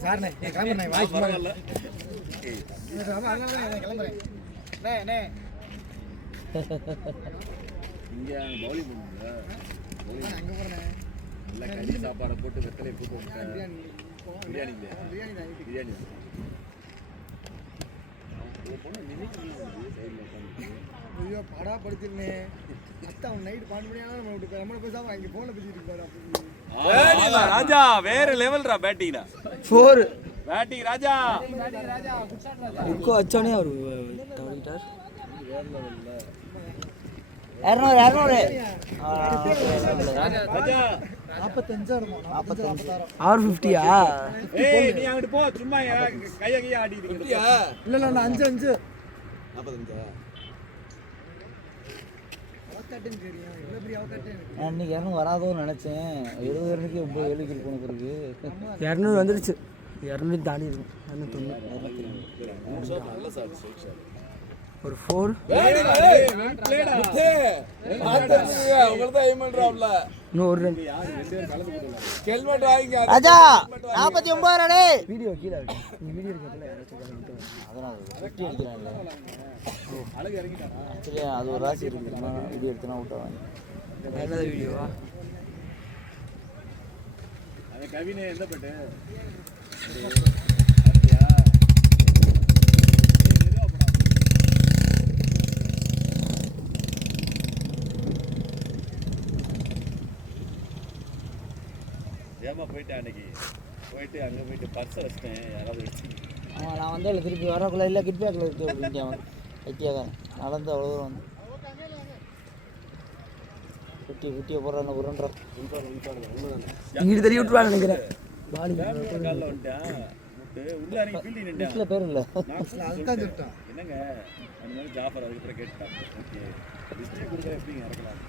சார் நான் கிளம்புறேன் நான் வாய்ஸ் பரவாயில்ல. கிளம்புறேன் நே இங்க பவுலிங் பண்ணுங்க. அங்க போறேன் நல்ல கறி சாப்பாடை போட்டு வெத்தலை போட்டு விட்டேன். பிரியாணி இல்லையா? பிரியாணி ஐயோ படா படுத்திருந்தே அத்தா அவன் நைட் 12 மணி ஆனா நம்ம பேசாம அங்க போன்ல பேசிட்டு இருக்காரு ராஜா வேற லெவல்ரா பேட்டிங்டா 4 பேட்டிங் ராஜா உட்கோ அச்சோனே அவர் தவறிட்டார் 200 ராஜா 45 வருமா 45 R50யா ஏய் நீ அங்க போ சும்மா கைய ஆடிட்டு இருக்க. இல்ல நான் 5 45 அவகாட்டன் தெரியும் இவ்வளவு பெரிய அவகாட்டன் நான் இன்னைக்கு யாரும் வராதோன்னு நினைச்சேன் 70 ரன்னுக்கு 7 கில் போன பிறகு 200 வந்துருச்சு 200 தாண்டி இருக்கும் 290 நல்ல ஷாட் ஸ்ட்ரைக் ஷாட் ஒரு 4 உங்களுக்கு எய்ம் பண்றாப்ல இன்னும் ஒரு ரன் ஹெல்மெட் வாங்கிங்க ராஜா 49 ரன் வீடியோ கீழே இருக்கு நீ வீடியோ எடுக்கல யாராச்சும் அதனால 50 அடிக்கிறான்ல அழகு இறங்கிட்டானா? ஆக்சுவலி அது ஒரு ராசி இருக்குமா வீடியோ எடுத்தனா அவுட் ஆவாங்க நல்ல வீடியோவா அவன் கவினே எந்த பட்டு ஏமா போயிட்டேன் அன்னைக்கு போயிட்டு அங்கே போயிட்டு பர்ஸை வச்சிட்டேன் யாராவது வச்சு ஆமாம் நான் வந்து திருப்பி வரக்குள்ள இல்லை கிட் பேக்கில் இருக்கு அப்படின்ட்டு அவன் ஐட்டியாக நடந்து அவ்வளோ தூரம் வந்து குட்டியை போடுறான் உருன்றான் இங்கிட்டு தெரிய விட்டுருவான்னு நினைக்கிறேன் காலில் வந்துட்டேன் போட்டு உள்ள இறங்கி ஃபீல்டிங் நின்றான். லிஸ்ட்ல பேர் இல்ல. அதுதான் சொல்லிட்டான். என்னங்க அந்த மாதிரி ஜாஃபர் அதுக்கப்புறம் கேட்டுட்டான். ஓகே லிஸ்ட்டே கொடுக்குற எப்படிங்க இறக்கலாம்?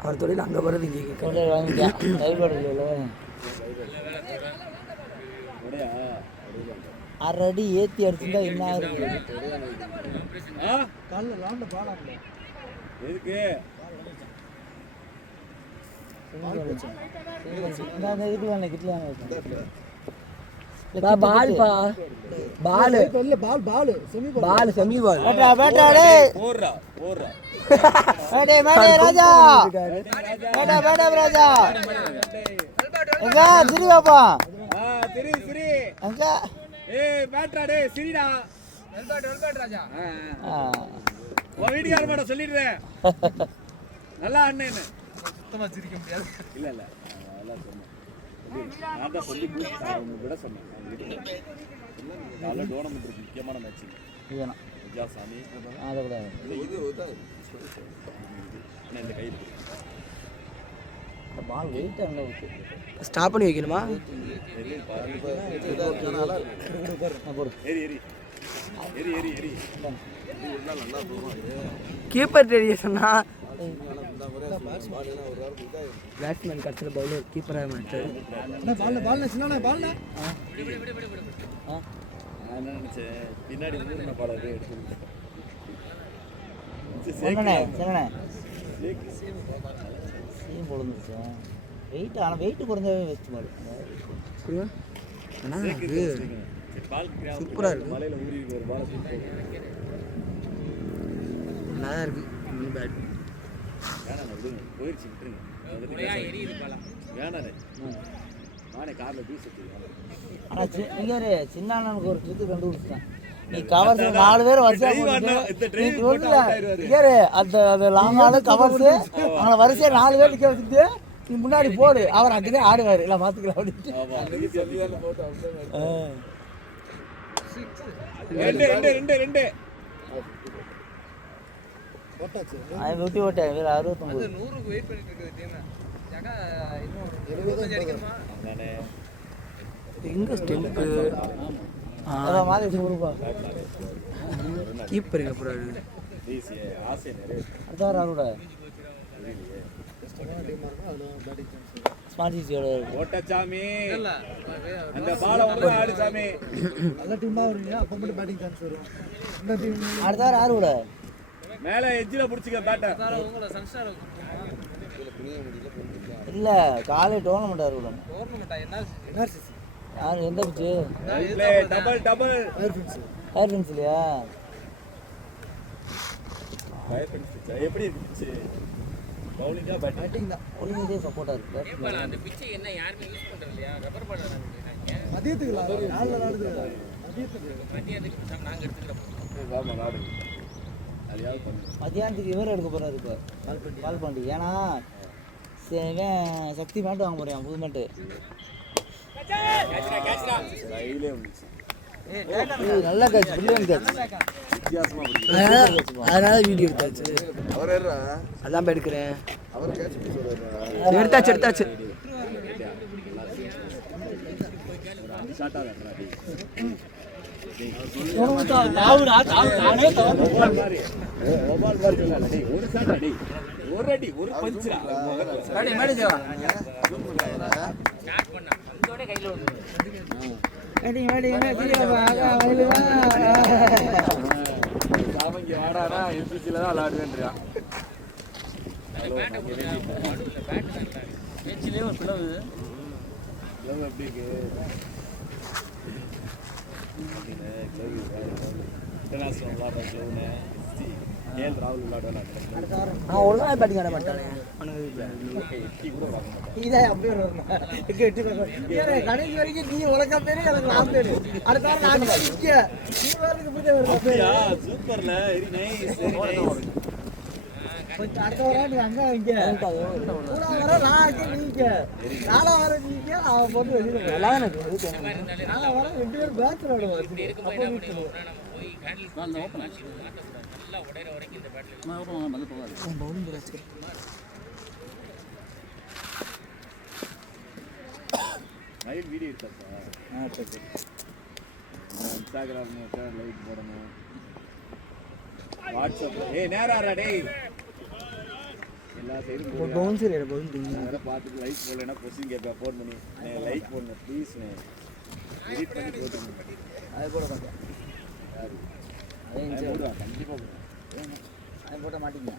அவர் தொழில் அங்கே வருது இங்கே தொழில் வாங்கிட்டேன். கைப்பட இல்ல. உடையா 6 அடி ஏத்தி அடிச்சிருந்தா என்ன ஆகுது? கால்ல லாண்ட பாலாம்ல. எதுக்கு நான் இதுக்கு வேணா கிட்டலாம் வைக்கிறேன். பால் பா பால் இல்ல பால் செமி பால் செமி பால் பேட்டா பேட்டா டேய் போடுறா போடுறா மேடே மேடே ராஜா பேட்டா பேட்டா ராஜா எங்க சிரி பாப்பா சரி சரி அங்க ஏய் பேட்ரா டேய் சரிடா வெல்பேட் ராஜா உன் வீட்டுக்கார மாட்ட சொல்லிடுறேன் நல்லா அண்ணன் சுத்தமாக சிரிக்க முடியாது. இல்ல இல்ல அதெல்லாம் சொன்னேன் நான் தான் சொல்லி அவங்க விட சொன்னேன் அவங்க வீட்டுக்கு காலைல டோர்னமெண்ட் இருக்கு முக்கியமான மேட்ச் இதுனா விஜயாசாமி அத கூட அண்ணா இந்த கையில் பால் வெயிட் அங்க இருக்கு. ஸ்டாப் பண்ணி வைக்கணுமா? ஏறி ஏறி ஏறி ஏறி ஏறி கீப்பர் தெரிய சொன்னா பேட்ஸ்மேன் கடைசியில் பவுலர் கீப்பராக மாட்டார். பால்ல சின்ன பால்ல நான் என்ன நினைச்சேன் பின்னாடி ஊர்ன பாடவே சொன்னனே சொன்னனே சீன் போடுந்துச்சு. வெயிட் ஆனா வெயிட் குறைஞ்சவே வெஸ்ட் பால். சூப்பரா இருக்கு. மலையில ஊறி இருக்கு ஒரு பால் நல்லா தான் இருக்கு பேட். வேணாண்ணே விடுங்க போயிடுச்சு விட்டுருங்க வேணாண்ணே நானே காரில் பீஸ் ஆனா இங்க ஒரு சின்ன அண்ணனுக்கு ஒரு ட்ரிக் கண்டுபிடிச்சிட்டேன். நீ கவர்ஸ் 4 பேர் வரிசையா அந்த லாங்கான கவர்ஸ் அவங்கள வரிசையா 4 பேர் நிக்க வச்சுட்டு நீ முன்னாடி போடு அவர் அங்கேயே ஆடுவாரு எல்லாம் பாத்துக்கலாம் அப்படின்ட்டு. ரெண்டு அவன் விட்டு ஓட்டேன் வேற 69 100க்கு வெயிட் பண்ணிட்டு இருக்குது டீம். ஜகா இன்னும் 75 அடிக்கணுமா? எங்க ஸ்டெம்பு அதான் மாதிரி கொடுப்பா. கீப்பர் எங்க போறாரு? ஆசை நிறைய அடுத்த வாரம் அவரோட ஸ்மார்ட் சிட்டியோட ஓட்டச்சாமி அந்த பாலை ஒன்று ஆடு சாமி நல்ல டீமா வருவீங்க அப்ப மட்டும் பேட்டிங் சான்ஸ் வரும். இந்த டீம் அடுத்த வாரம் யாரோட மேலே எஜ்ஜில் பிடிச்சிக்க பேட்டர் உங்களை சன்ஸ்டார் இல்ல காலை டோர்னமெண்ட் யாரோட டோர்னமெண்ட்டா என்ன என்ஆர்சிசி யார் எந்த பிச்சு double double fire fins fire fins இல்லையா? எப்படி இருந்துச்சு பவுலிங்கா பேட்டிங் பேட்டிங் தான். ஒன்றுமே சப்போர்ட்டா இருக்கு. அந்த பிச்சை என்ன யாருமே யூஸ் பண்றது இல்லையா? ரப்பர் பால் மதியத்துக்கு நாலு விளாடுது மதியத்துக்கு மதியத்துக்கு நாங்க எடுத்துக்கிறோம். ஆமா நாடு அதையாவது பண்ணு மத்தியானத்துக்கு இவர் எடுக்க போறாரு இப்போ பால் பாண்டி. ஏன்னா இவன் சக்தி மேட்டு வாங்க போறேன் புது மேட்டு. கையிலே வந்துச்சு நல்ல கேட்ச் பிரில்லியன்ட் கேட்ச். வித்தியாசமா பிடிக்கும் அதனால வீடியோ எடுத்தாச்சு. அவர் ஏறா அதான் எடுக்கிறேன். அவர் கேட்ச் பீஸ் வருவாரு எடுத்தாச்சு ஷார்ட்டாக தான் ஒபால் மாதிரி சொல்லல டேய் ஒரு ஷாட் அடி ஒரு அடி ஒரு பஞ்சுடா அவங்க வாடாடா எம்பிசில தான் விளையாடுவேன்றான் எப்படி இருக்கு இன்டர்நேஷனல் விளையாடுற கிளவுன்னு கேஎல் ராகுல் விளையாடுவேன் நான் ஒழுங்கா பேட்டிங் ஆட மாட்டானே. எட்டி கூட பார்க்க மாட்டேன் இதான் அப்படியே வரணும். கடைசி வரைக்கும் நீ உலக பேரு எனக்கு நான் பேரு அடுத்த வாரம் நான் நிக்க. நீ வரதுக்கு புரிய வருது அப்படியா சூப்பர்ல வெரி நைஸ் வெரி நைஸ் கொஞ்சம் அடுத்த வாரம் நீ அங்க இங்க மூணா வர நான் அங்க நீங்க நாலா வர நீங்க அவன் போட்டு வெளியில நல்லா எனக்கு நாலா வர 2 பேரும் பேட்ச் விளையாடுவாங்க. பவுலிங் நைட் வீடியோ எடுத்தாப்பா. இன்ஸ்டாகிராம் லைட் போடணும். வாட்ஸ்அப்ல நேரா டேய் எல்லா சைடும் பவுன்சர் ஏற பவுன்சிங் அதை பார்த்துட்டு லைக் போடலைன்னா கொஸ்டின் கேட்பேன் ஃபோன் பண்ணி லைக் போடணும் ப்ளீஸ் எடிட் பண்ணி போட்டுருங்க. அதை போட மாட்டேன். போடுவேன் கண்டிப்பாக போடுவேன். அதை போட்ட மாட்டீங்க.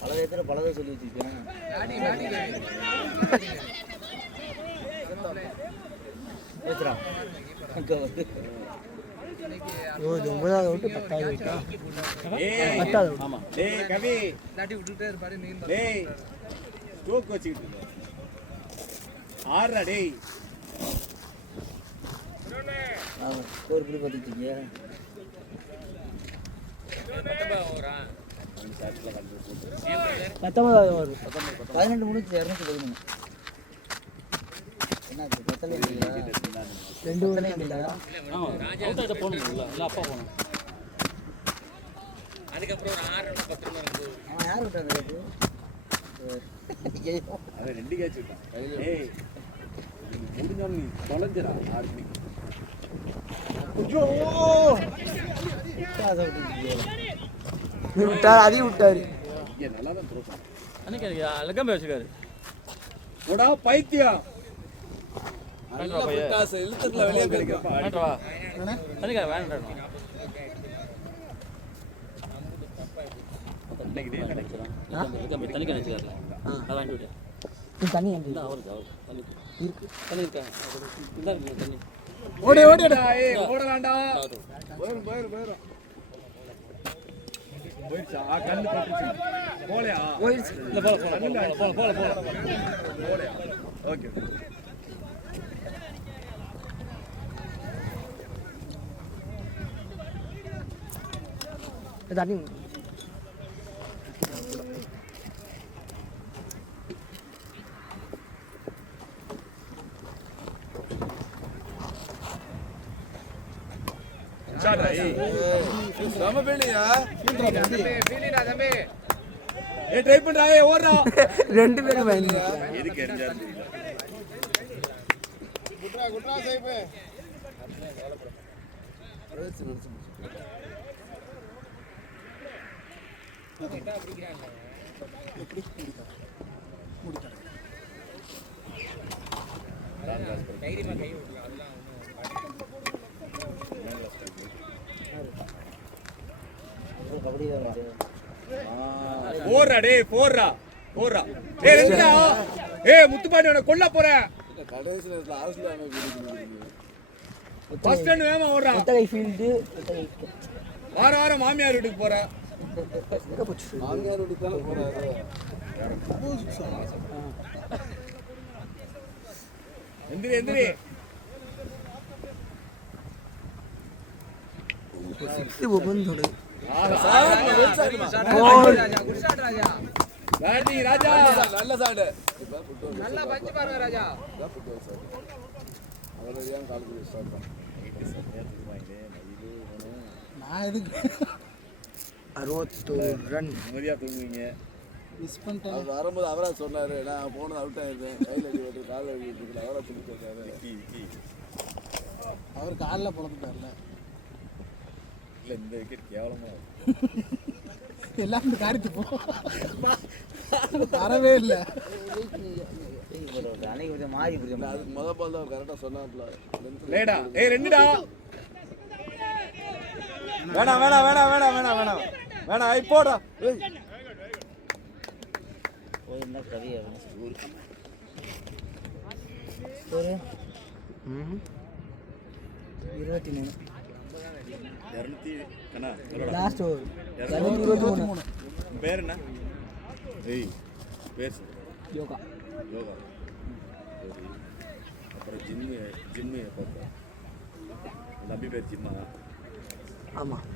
பல விதத்தில் பலதை சொல்லி வச்சுருக்கேன். பேசுகிறா இது 9வது விட்டு 10வது விட்டா ஆமாம் டேய் கவி டேய் ஸ்டோக் வச்சுக்கிட்டு ஆடுறா டேய் ஒரு இப்படி பார்த்துக்கிட்டீங்க. 19வது வரும் 12 முடிச்சு 213. என்ன பத்தலை இல்லையா? 2 உடனே இல்லை. ராஜா போகணும்ல இல்லை அப்பா போகணும். அதுக்கப்புறம் ஒரு 6 10 இருக்கும். அவன் யார் விட்டாங்க? அவன் 2 கேட்ச் விட்டான். ஏய் முடிஞ்சாலும் நீ தொலைஞ்சிடா 6 மணிக்கு. விட்டார் அதையும் விட்டாரு. இங்கே நல்லா தான் த்ரோ பண்ணான். அன்னைக்கு லெக்கம்பே வச்சுக்காரு. போடா பைத்தியம். இழுத்துக்குள்ள வெளியே போயிருக்கா. வேண்டவா தனிக்கா வேண்டாம். இன்னைக்கு டே நினைக்கிறேன். லெக்கம்பே தனிக்கா நினைச்சாரு. அத வாங்கி விடு. நீ தண்ணி வந்து அவருக்கு தண்ணி இருக்கு. தண்ணி இருக்கா? இந்த தண்ணி. ஓடி ஓடடா ஏய் ஓடலாம்டா. போயிரு போயிடுச்சா கண்ணு பட்டுச்சு போலையா போயிடுச்சு இல்ல போல போலையா ஓகே தண்ணி சாடா ஏய் நம்ம பேலியா பேலிடா தம்பி ஏய் ட்ரை பண்றா ஏய் ஓடுறா ரெண்டு பேரும் பயந்து எதுக்கு எரிஞ்சாரு குட்ரா சேஃப் கபடி தான் போறா டேய் போறா ஏய் ரெண்டா ஏய் முத்துப்பாண்டியோட கொல்ல போற கடைசி நேரத்துல ஹவுஸ்ல அங்க குடிக்குது ஃபர்ஸ்ட் டைம் வேமா ஓடுறா ஒத்தகை ஃபீல்டு வாரம் மாமியார் வீட்டுக்கு போற மாமியார் வீட்டுக்கு தான போறாரு எந்திரி ಬಂದೋಡು ராஜா நல்ல சாடு நல்லா பஞ்சு பாருங்க ராஜா அவரே கால் பண்ணி ஸ்டார்ட் பண்ணு நான் எதுக்கு 61 ரன் மரியா தூங்குவீங்க மிஸ் பண்ணிட்டேன் அவர் வரும்போது அவரா சொன்னாரு நான் போனது அவுட் ஆயிருந்தேன் கையில் அடி விட்டு காலில் அடி விட்டு அவரா சொல்லி கேட்காரு அவர் காலில் புலந்துட்டார்ல இல்லை இந்த விக்கெட் கேவலமா எல்லாம் இந்த காரியத்து போ வரவே இல்லை அன்னைக்கு கொஞ்சம் மாறி போயிடும். அதுக்கு முத பால் தான் கரெக்டாக சொன்னாப்ல லேடா ஏய் ரெண்டுடா வேணாம் ஐ போடா போயிருந்தா கவி ஒரு 23 200 கண்ணா லாஸ்ட் ஓவர் 223 பேர் என்ன ஏய் பேர் யோகா யோகா அப்புறம் ஜிம்மு எப்போ நம்பி பேர் ஜிம்மா ஆமாம்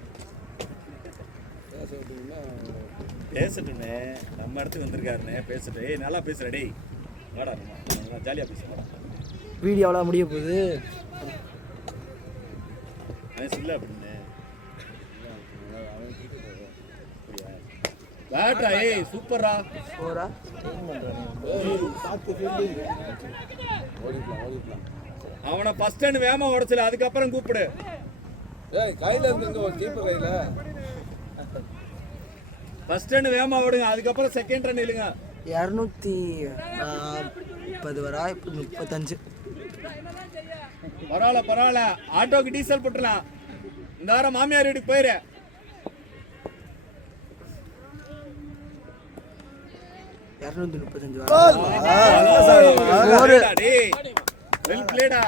பேசட்டுண்ணே நம்ம இடத்துக்கு வந்திருக்காருண்ணே பேசட்டு ஏய் நல்லா பேசுற டேய் வாடா நல்லா ஜாலியாக பேசுவாடா வீடியோலாம் முடிய போகுது இல்லை அப்படின்னே பேட்ரா ஏய் சூப்பர்ரா ஓரா பார்த்து ஃபீல்டிங் ஓடிக்கலாம். அவனை ஃபர்ஸ்ட் ரன் வேகமா உடைச்சல, அதுக்கப்புறம் கூப்பிடு. ஏய் கையில இருக்குங்க ஒரு கீப்பர் கையில. ஃபர்ஸ்ட் ரன் வேகமா ஓடுங்க, அதுக்கப்புறம் செகண்ட் ரன் இல்லைங்க. 230 வரா, இப்போ 35. பரவாயில்ல, ஆட்டோக்கு டீசல் போட்டுலாம். இந்த வாரம் மாமியார் வீட்டுக்கு போயிரு. 235 வெல் பிளேடா.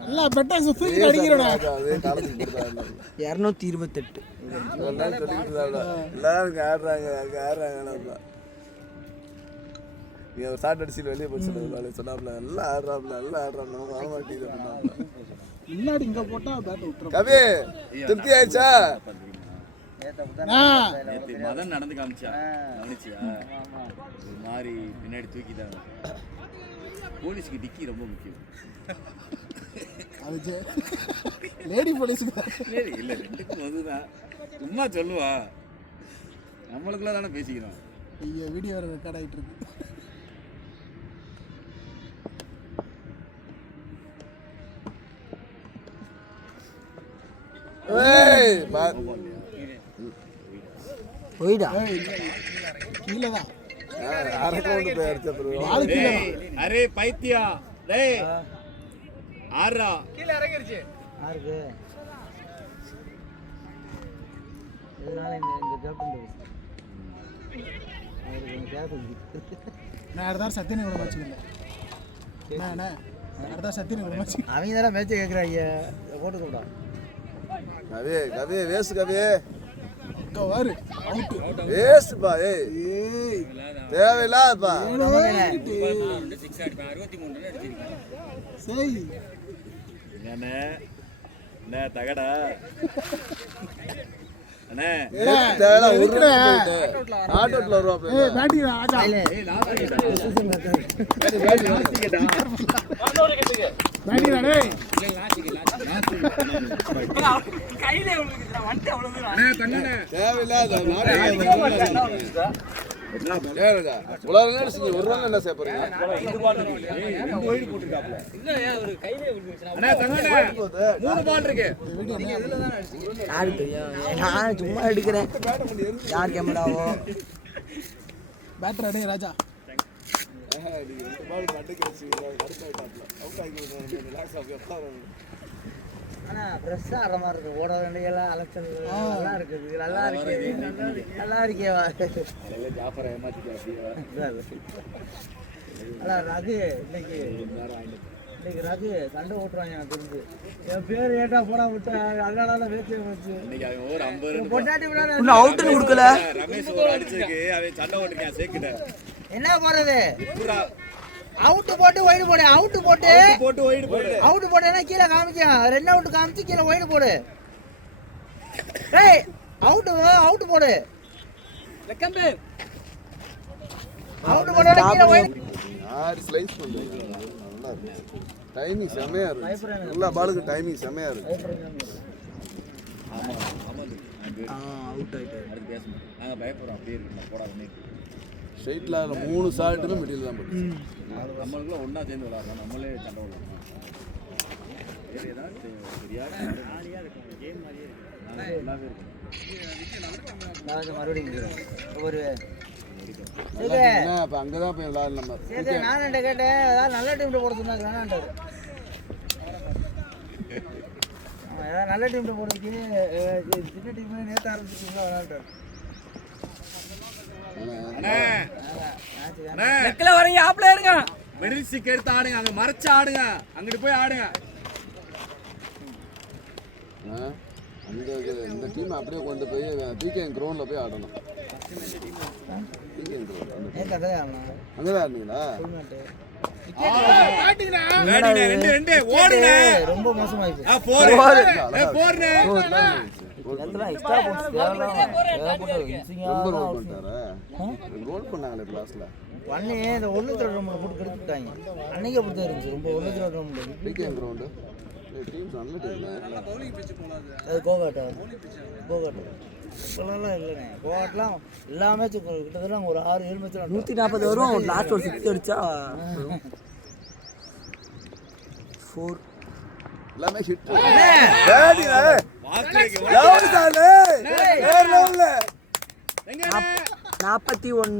நல்லா பெட்டாக்ஸ் தூக்கி அடிக்கிறடா. அதே காலத்துக்கு போடுறாங்க. 228. எல்லாம் சொல்லிட்டு இருந்தாங்க. எல்லாரும் ஆடுறாங்க. நீ ஒரு ஷாட் அடிச்சு வெளியே போய் சொன்னாப்ல நல்லா ஆடுறாப்ல நம்ம வர மாட்டேங்குது அப்படின்னாப்ல. முன்னாடி இங்க போட்டா பேட் விட்டுரும். கவி திருப்தி ஆயிடுச்சா? நேத்து மதன் நடந்து காமிச்சா, கவனிச்சியா? ஒரு மாதிரி பின்னாடி தூக்கிட்டாங்க. போலீஸ்க்கு டிக்கி ரொம்ப முக்கியம். அது லேடி போலீஸ்க்கு இல்ல, ரெண்டுக்கும் அதுதான். சும்மா சொல்லுவா, நம்மளுக்குள்ள தானே பேசிக்கிறோம். ஐயா வீடியோ வேற ரெக்கார்ட் ஆயிட்டு இருக்கு. ஏய் போய்டா. கீழதான் அரை கவுண்ட் போய் அடிச்ச பிறகு அரே பைத்தியா, டேய் ஆறா கீழே இறங்கிருச்சு. யாருக்கு இதனால இந்த கேப்டன் நான் அடுத்த சத்தியனை கூட வச்சுக்கல. அடுத்த சத்தியனை கூட வச்சு அவங்க தானே மேட்சை கேட்குறாங்க. போட்டுக்கூடா கவி வேஸ்ட் கவி வாரு வேஸ்ட்பா. ஏய் தேவையில்லாதப்பா. சரி என்ன தகடா அண்ணே, தேவையில்ல ஒரு நாட்டோட்ல வருவாப்ல. பேட்டிங் ராஜா பேட்டிங் ராடே தேவையில்லாத ஒரு ரன் என்ன செய்ய போறீங்க? அண்ணே தங்கண்ணே 3 பால் இருக்கு. யாரு தெரியும்? நான் சும்மா எடுக்கிறேன். யார் கேமராவோ பேட்டர் அடே ராஜா. ஆனால் ஃப்ரெஷ்ஷாக ஆடுற மாதிரி இருக்கும். ஓட வேண்டியெல்லாம் அலட்சல் நல்லா இருக்குது. நல்லா இருக்கேவா? ஜாஃபர் ஏமாத்திட்டு அதான் ரகு இன்னைக்கு ரகு சண்டை ஓட்டுறாங்க. எனக்கு தெரிஞ்சு என் பேர் ஏட்டா போனா விட்டு அதனால வேஸ்ட் வச்சு இன்னைக்கு அவன் ஒரு 50 ரன் பொட்டாட்டி விட அவுட்டுன்னு கொடுக்கல. ரமேஷ் ஒரு அடிச்சதுக்கு அவன் சண்டை ஓட்டுறான் சேக்கிட்ட. என்ன போறது? அவுட்டு போட்டு ஒயிடு போடு. அவுட்டு போட்டு ஒயிடு போடு. அவுட்டு போட்டேன்னா கீழே காமிக்கும். 2 அவுட்டு காமிச்சு கீழே ஒயிடு போடு. ஏய் அவுட்டு போடு. அவுட்டு போட்டா கீழே ஒயிடு. யார் ஸ்லைஸ் பண்றீங்க? நல்லா இருக்கு. டைமிங் செமையா இருக்கு. எல்லா பாலுக்கு டைமிங் செமையா இருக்கு. அவுட் ஆயிட்டாரு. அடுத்து பேசணும். நாங்க பயப்படுறோம் அப்படியே இருக்கு. போடாதே. ஸ்ட்ரைட்ல 3 ஷாட்டுமே மிடில் தான் போட்டு. நம்மளுக்குள்ள ஒண்ணா சேர்ந்து விளையாடுறோம். நம்மளே சண்டை விளையாடுறோம். வேற ஏதாவது சரியான ஆளியா இருக்கும். கேம் மாதிரியே இருக்கு. நாங்க எல்லாமே இருக்கோம். நான் மறுபடியும் ஒரு என்ன அப்ப அங்கதான் போய் விளையாடலாம் நம்ம. சரி நான் என்ன கேட்டேன், ஏதாவது நல்ல டீம்ல போட சொன்னாங்க. வேணாண்டாரு. ஏதாவது நல்ல டீம்ல போடுறதுக்கு சின்ன டீம் நேற்று ஆரம்பிச்சிருக்கீங்களா? வேணாண்டாரு. நெக்கில் வரீங்க, ஆப்ல இருங்க. மிடில் ஸ்டிக் எடுத்து ஆடுங்க. அங்க மறைச்சு ஆடுங்க. அங்கிட்டு போய் ஆடுங்க. அந்த இந்த டீம் அப்படியே கொண்டு போய் பிகேஎன் கிரவுண்ட்ல போய் ஆடணும். அங்கதான் ஆடுனீங்களா? ரொம்ப மோசமாயிடுச்சு. கோல் பண்ணாங்களே கிளாஸ்ல பண்ணி இந்த 1 3 போட்டு கெடுத்துட்டாங்க. அன்னைக்கே அப்படி தான் இருந்துச்சு. ரொம்ப 1 3 பிகேஎன் கிரவுண்டு டீம் நல்ல டீம் அது கோகாட்டா இப்போலாம் இல்லைண்ணே கோகாட்லாம் எல்லா மேட்சும் கிட்டத்தட்ட ஒரு 6-7 மேட்ச் 140 வரும் லாஸ்ட் ஒரு 6 அடிச்சா 4 எல்லாமே ஹிட் பேட்டிங் லவ் சாலே வேற லெவல்ல 41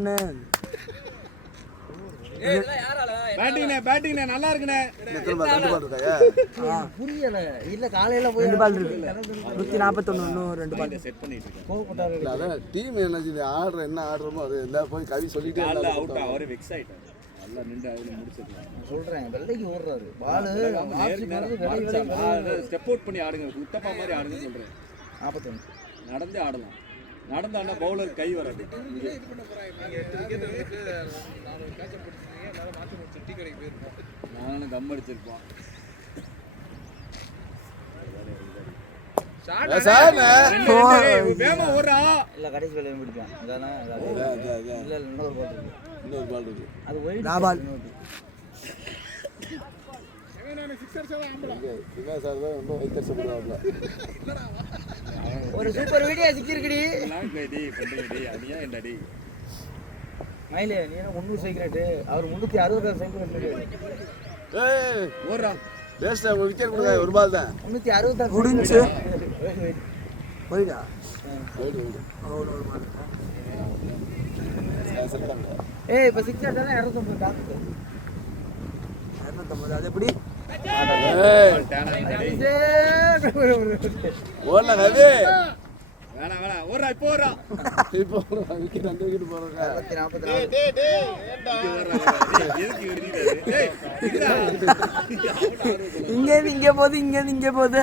பேட்டிங்ண்ணே நல்லா இருக்குண்ணே. எத்தனை பால் 2 பால் இருக்காயா புரியல இல்ல காலையில போய் 2 பால் இருக்கு 141 இன்னும் 2 பால் செட் பண்ணிட்டு இருக்கேன். கோவப்பட்டாரு இல்ல அதான் டீம் எனர்ஜி ஆடுற என்ன ஆடுறோமோ அது எல்லா போய் கவி சொல்லிட்டே காலைல இருந்தா அவுட் அவரே வெக்ஸ் ஆயிட்டாரு. நல்லா நின்று அவரு முடிச்சிடலாம். சொல்றேன் வெள்ளைக்கு ஓடுறாரு பாலு ஸ்டெப் அவுட் பண்ணி ஆடுங்க. குத்தப்பா மாதிரி ஆடுங்கன்னு சொல்றேன். 41 நடந்தே ஆடலாம். நடந்தாண்டா பவுலர் கை வராது. நானும் கம் அடிச்சிருப்போம். வேமா ஓடுறா. இல்ல கடைசி வேலையை முடிப்பான் இதானே இல்ல இன்னொரு பால் இருக்கு இன்னொரு பால் இருக்கு அது ஒயிட் பால் சிவா சார் தான் ரொம்ப வைத்தறிச்சப்படுவாப்ல ஒரு சூப்பர் வீடியோ சிக்கிருக்குடி அடியா என்னடி மயிலே நீ என்ன 300 சைக்கிள் அவர் 360 சைக்கிள் ஏய் ஓடுறா. பேஸ்டா விக்கெட் கொடுங்க ஒரு பால் தான் 360 முடிஞ்சு போய்டா போயிடு ஏய் இப்ப 6 அடிச்சா 250 டாக்கு 250 அது எப்படி ஏய் ஓடல கவி வேணாம் ஓடுறா. இப்போ ஓடுறா. இப்போ விக்கெட் அந்த விக்கெட் போறாங்க 44 எதுக்கு இவரு நீ? இங்க போகுது